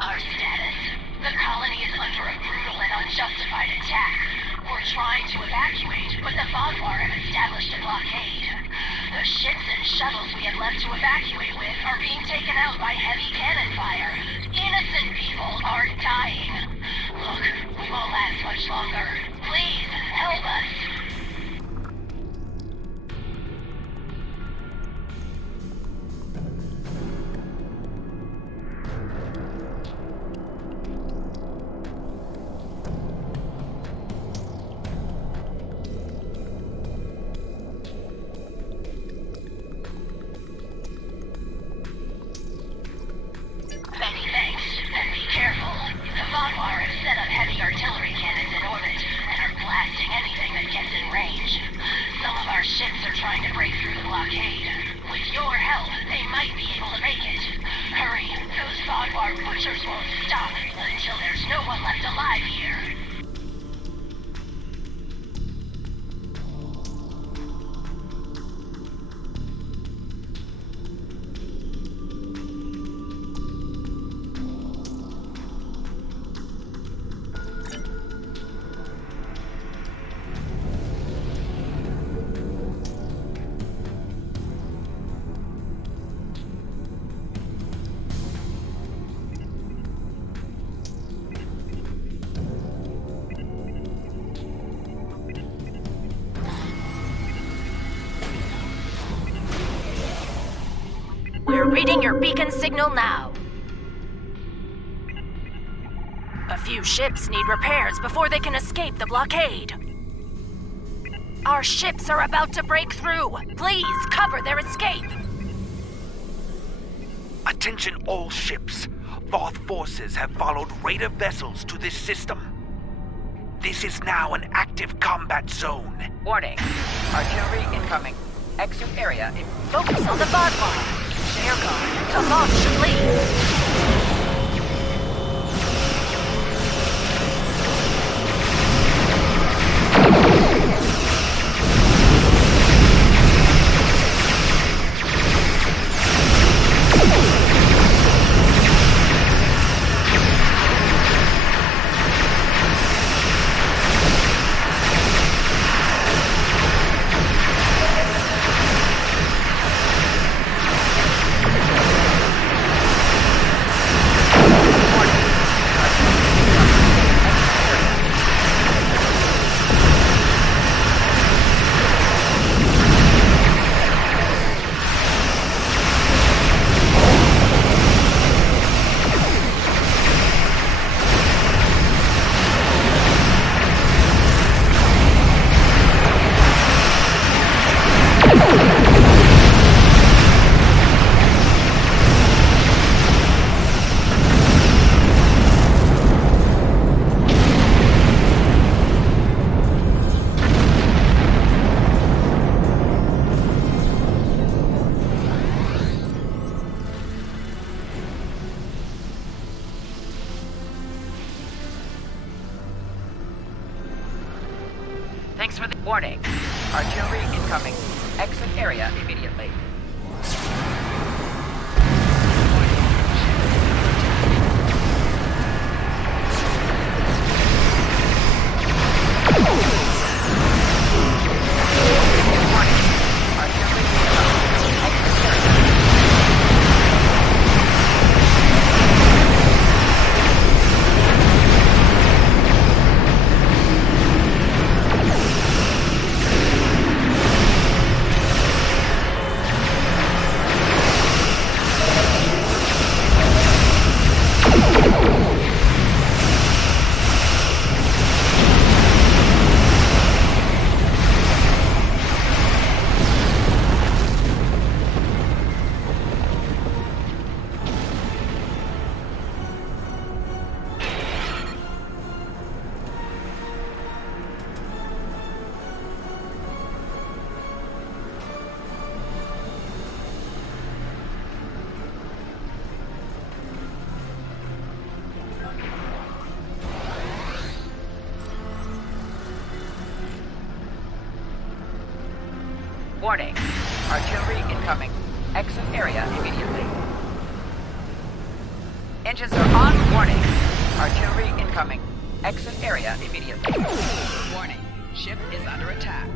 Our status. The colony is under a brutal and unjustified attack. We're trying to evacuate, but the Vaadwaur have established a blockade. The ships and shuttles we had left to evacuate with are being taken out by heavy cannon fire. Innocent people are dying. Look, we won't last much longer. Please, help us. Many thanks, and be careful. The Vaadwaur have set up heavy artillery cannons in orbit and are blasting anything that gets in range. Some of our ships are trying to break through the blockade. With your help, they might be able to make it. Hurry, those Vaadwaur butchers won't stop until there's no one left alive here. We're reading your beacon signal now. A few ships need repairs before they can escape the blockade. Our ships are about to break through. Please cover their escape. Attention all ships. Voth forces have followed raider vessels to this system. This is now an active combat zone. Warning. Artillery incoming. Exit area. Focus on the Vaadwaur. Air guard. The Voth should leave. Thanks for the warning. Artillery incoming. Exit area immediately. Warning. Artillery incoming. Exit area immediately. Engines are on. Warning. Artillery incoming. Exit area immediately. Warning. Ship is under attack.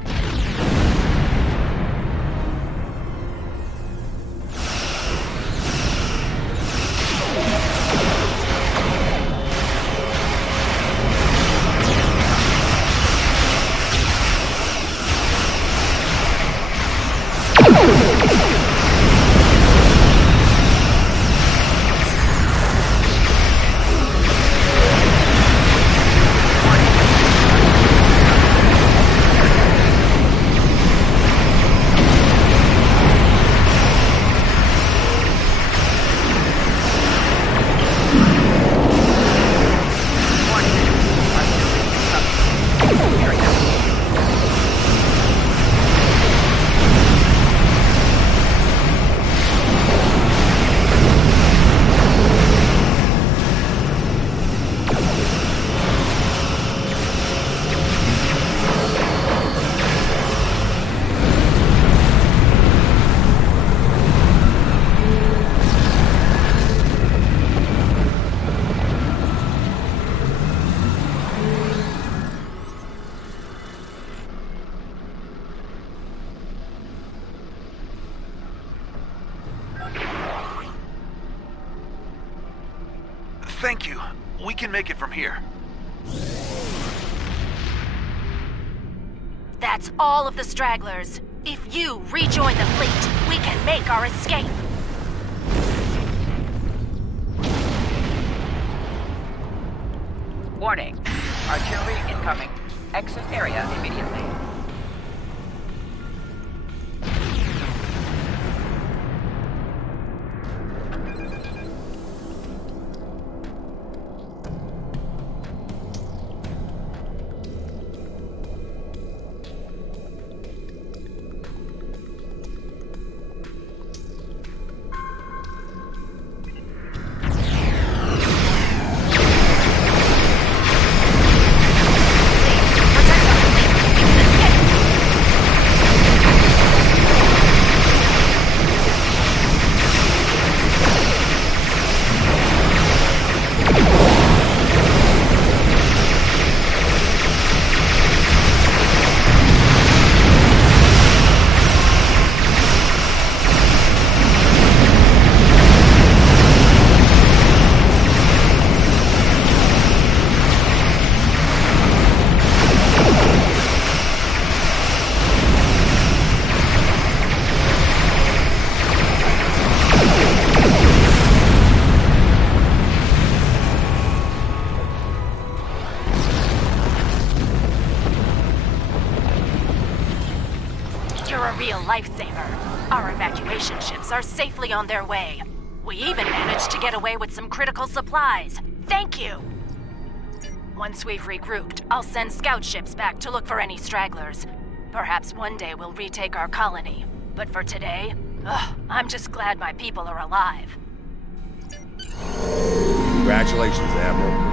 Thank you. We can make it from here. That's all of the stragglers. If you rejoin the fleet, we can make our escape. Warning. Artillery incoming. Exit area immediately. You're a real lifesaver. Our evacuation ships are safely on their way. We even managed to get away with some critical supplies. Thank you! Once we've regrouped, I'll send scout ships back to look for any stragglers. Perhaps one day we'll retake our colony. But for today, I'm just glad my people are alive. Congratulations, Admiral.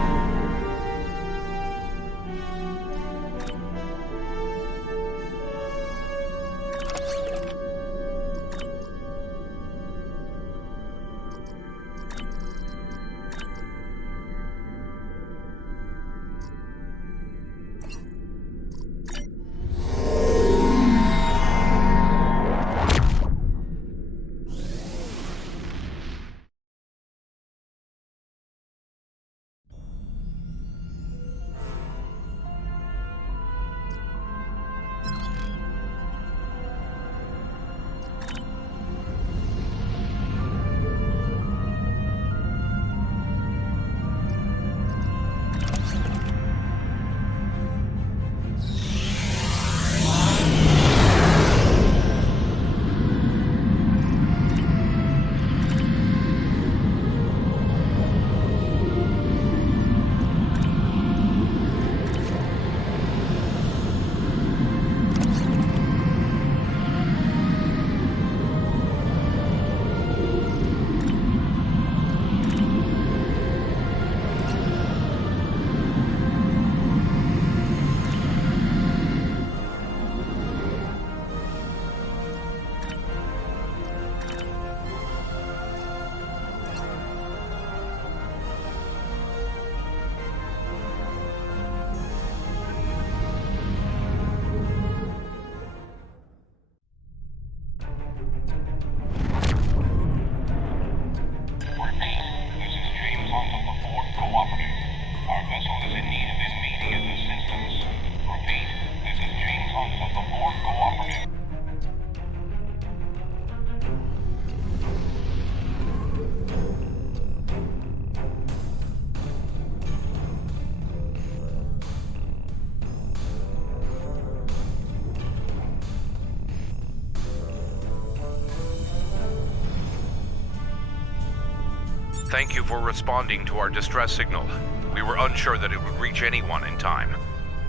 Thank you for responding to our distress signal. We were unsure that it would reach anyone in time.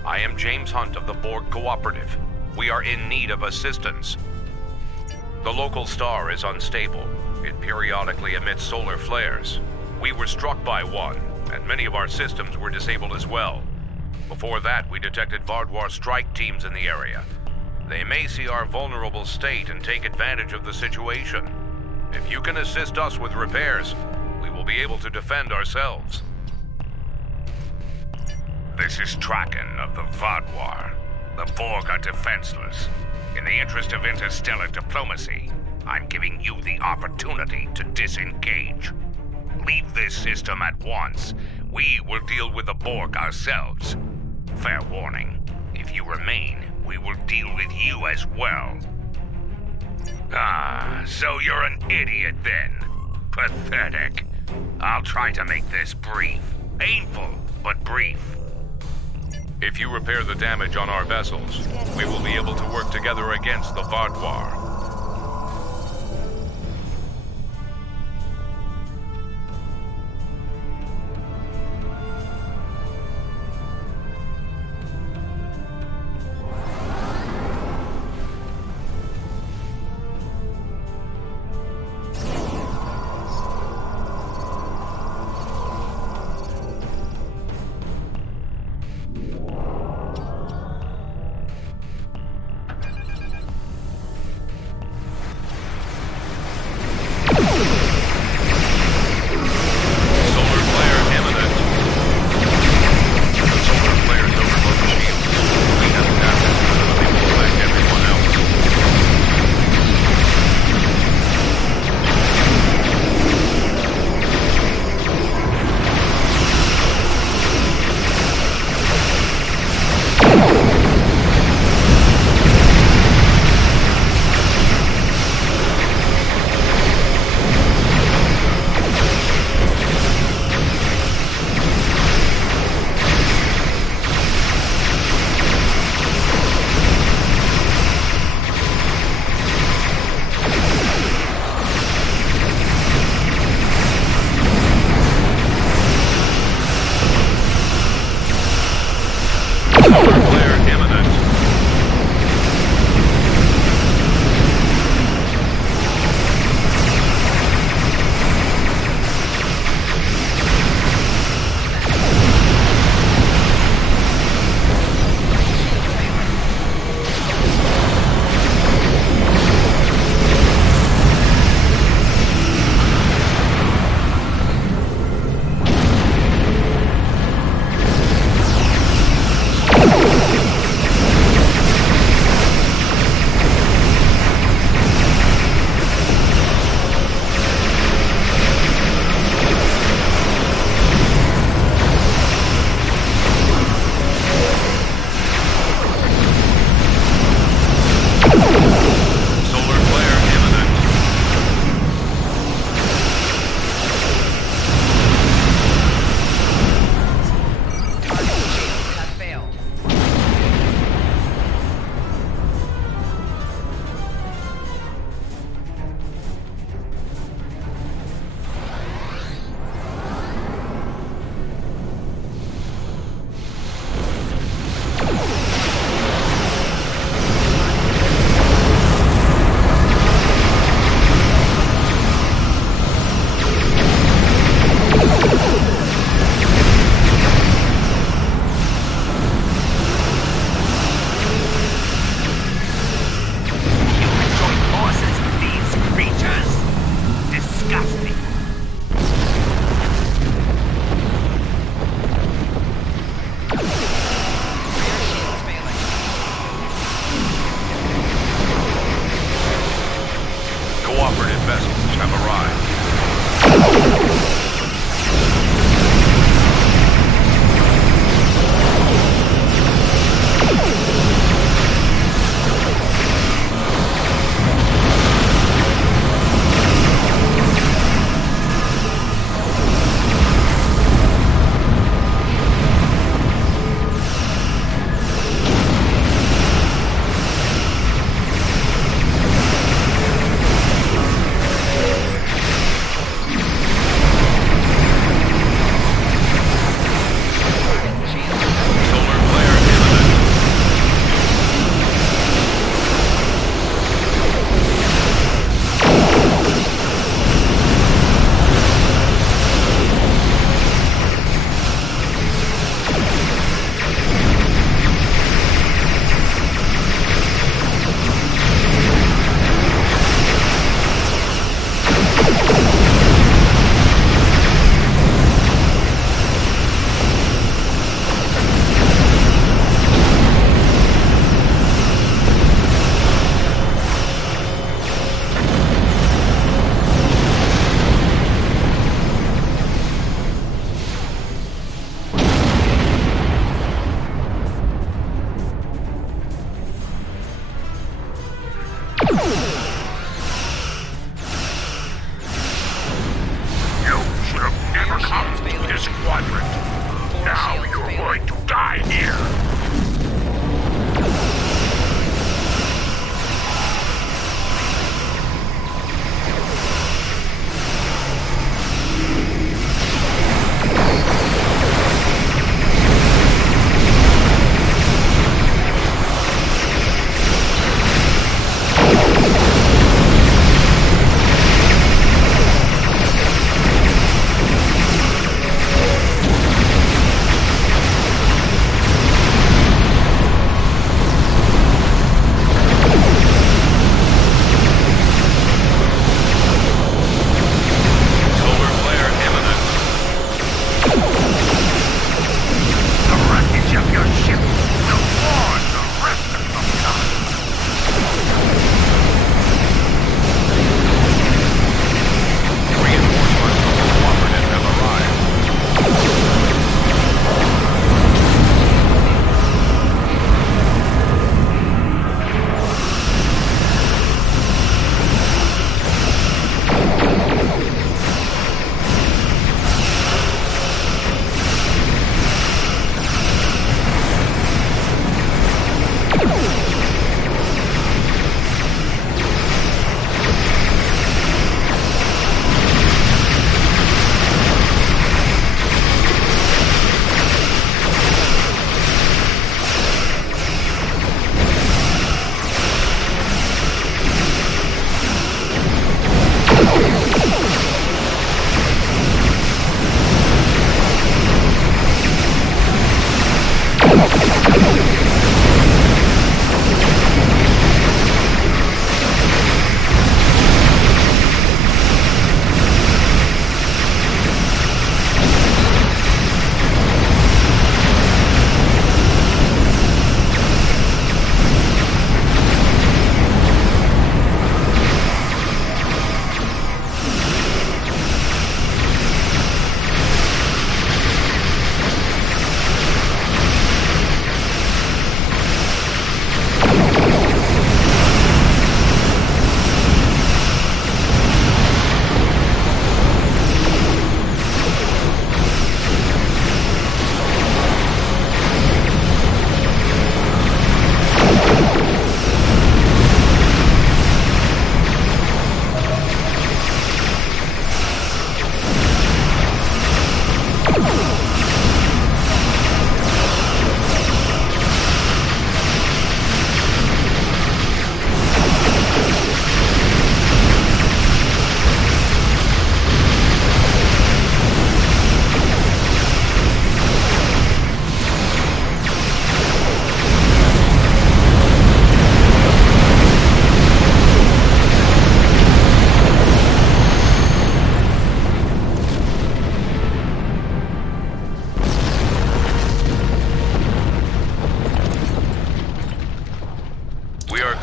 I am James Hunt of the Borg Cooperative. We are in need of assistance. The local star is unstable. It periodically emits solar flares. We were struck by one, and many of our systems were disabled as well. Before that, we detected Vardwar strike teams in the area. They may see our vulnerable state and take advantage of the situation. If you can assist us with repairs, we will be able to defend ourselves. This is Traken of the Vardwar. The Borg are defenseless. In the interest of interstellar diplomacy, I'm giving you the opportunity to disengage. Leave this system at once. We will deal with the Borg ourselves. Fair warning, if you remain, we will deal with you as well. Ah, so you're an idiot then. Pathetic. I'll try to make this brief. Painful, but brief. If you repair the damage on our vessels, we will be able to work together against the Vardwar.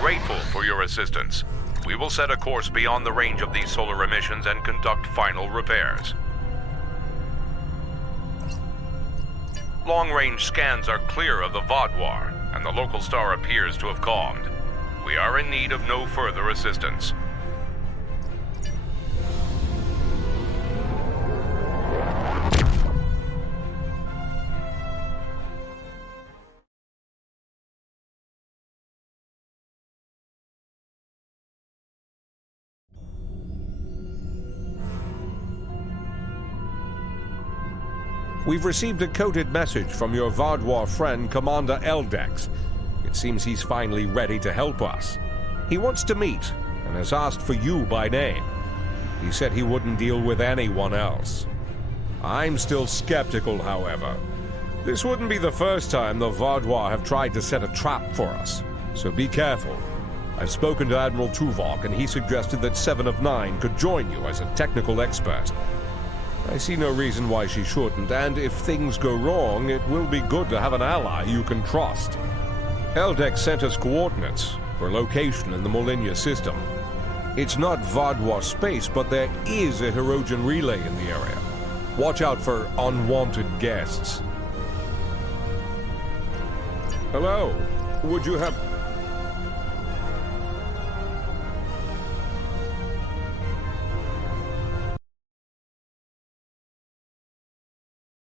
grateful for your assistance. We will set a course beyond the range of these solar emissions and conduct final repairs. Long-range scans are clear of the Vaadwaur, and the local star appears to have calmed. We are in need of no further assistance. We've received a coded message from your Vaadwaur friend, Commander Eldex. It seems he's finally ready to help us. He wants to meet, and has asked for you by name. He said he wouldn't deal with anyone else. I'm still skeptical, however. This wouldn't be the first time the Vaadwaur have tried to set a trap for us, so be careful. I've spoken to Admiral Tuvok, and he suggested that 7 of 9 could join you as a technical expert. I see no reason why she shouldn't, and if things go wrong, it will be good to have an ally you can trust. Eldex sent us coordinates for location in the Molinia system. It's not Vaadwaur space, but there is a Hirogen relay in the area. Watch out for unwanted guests. Hello. Would you have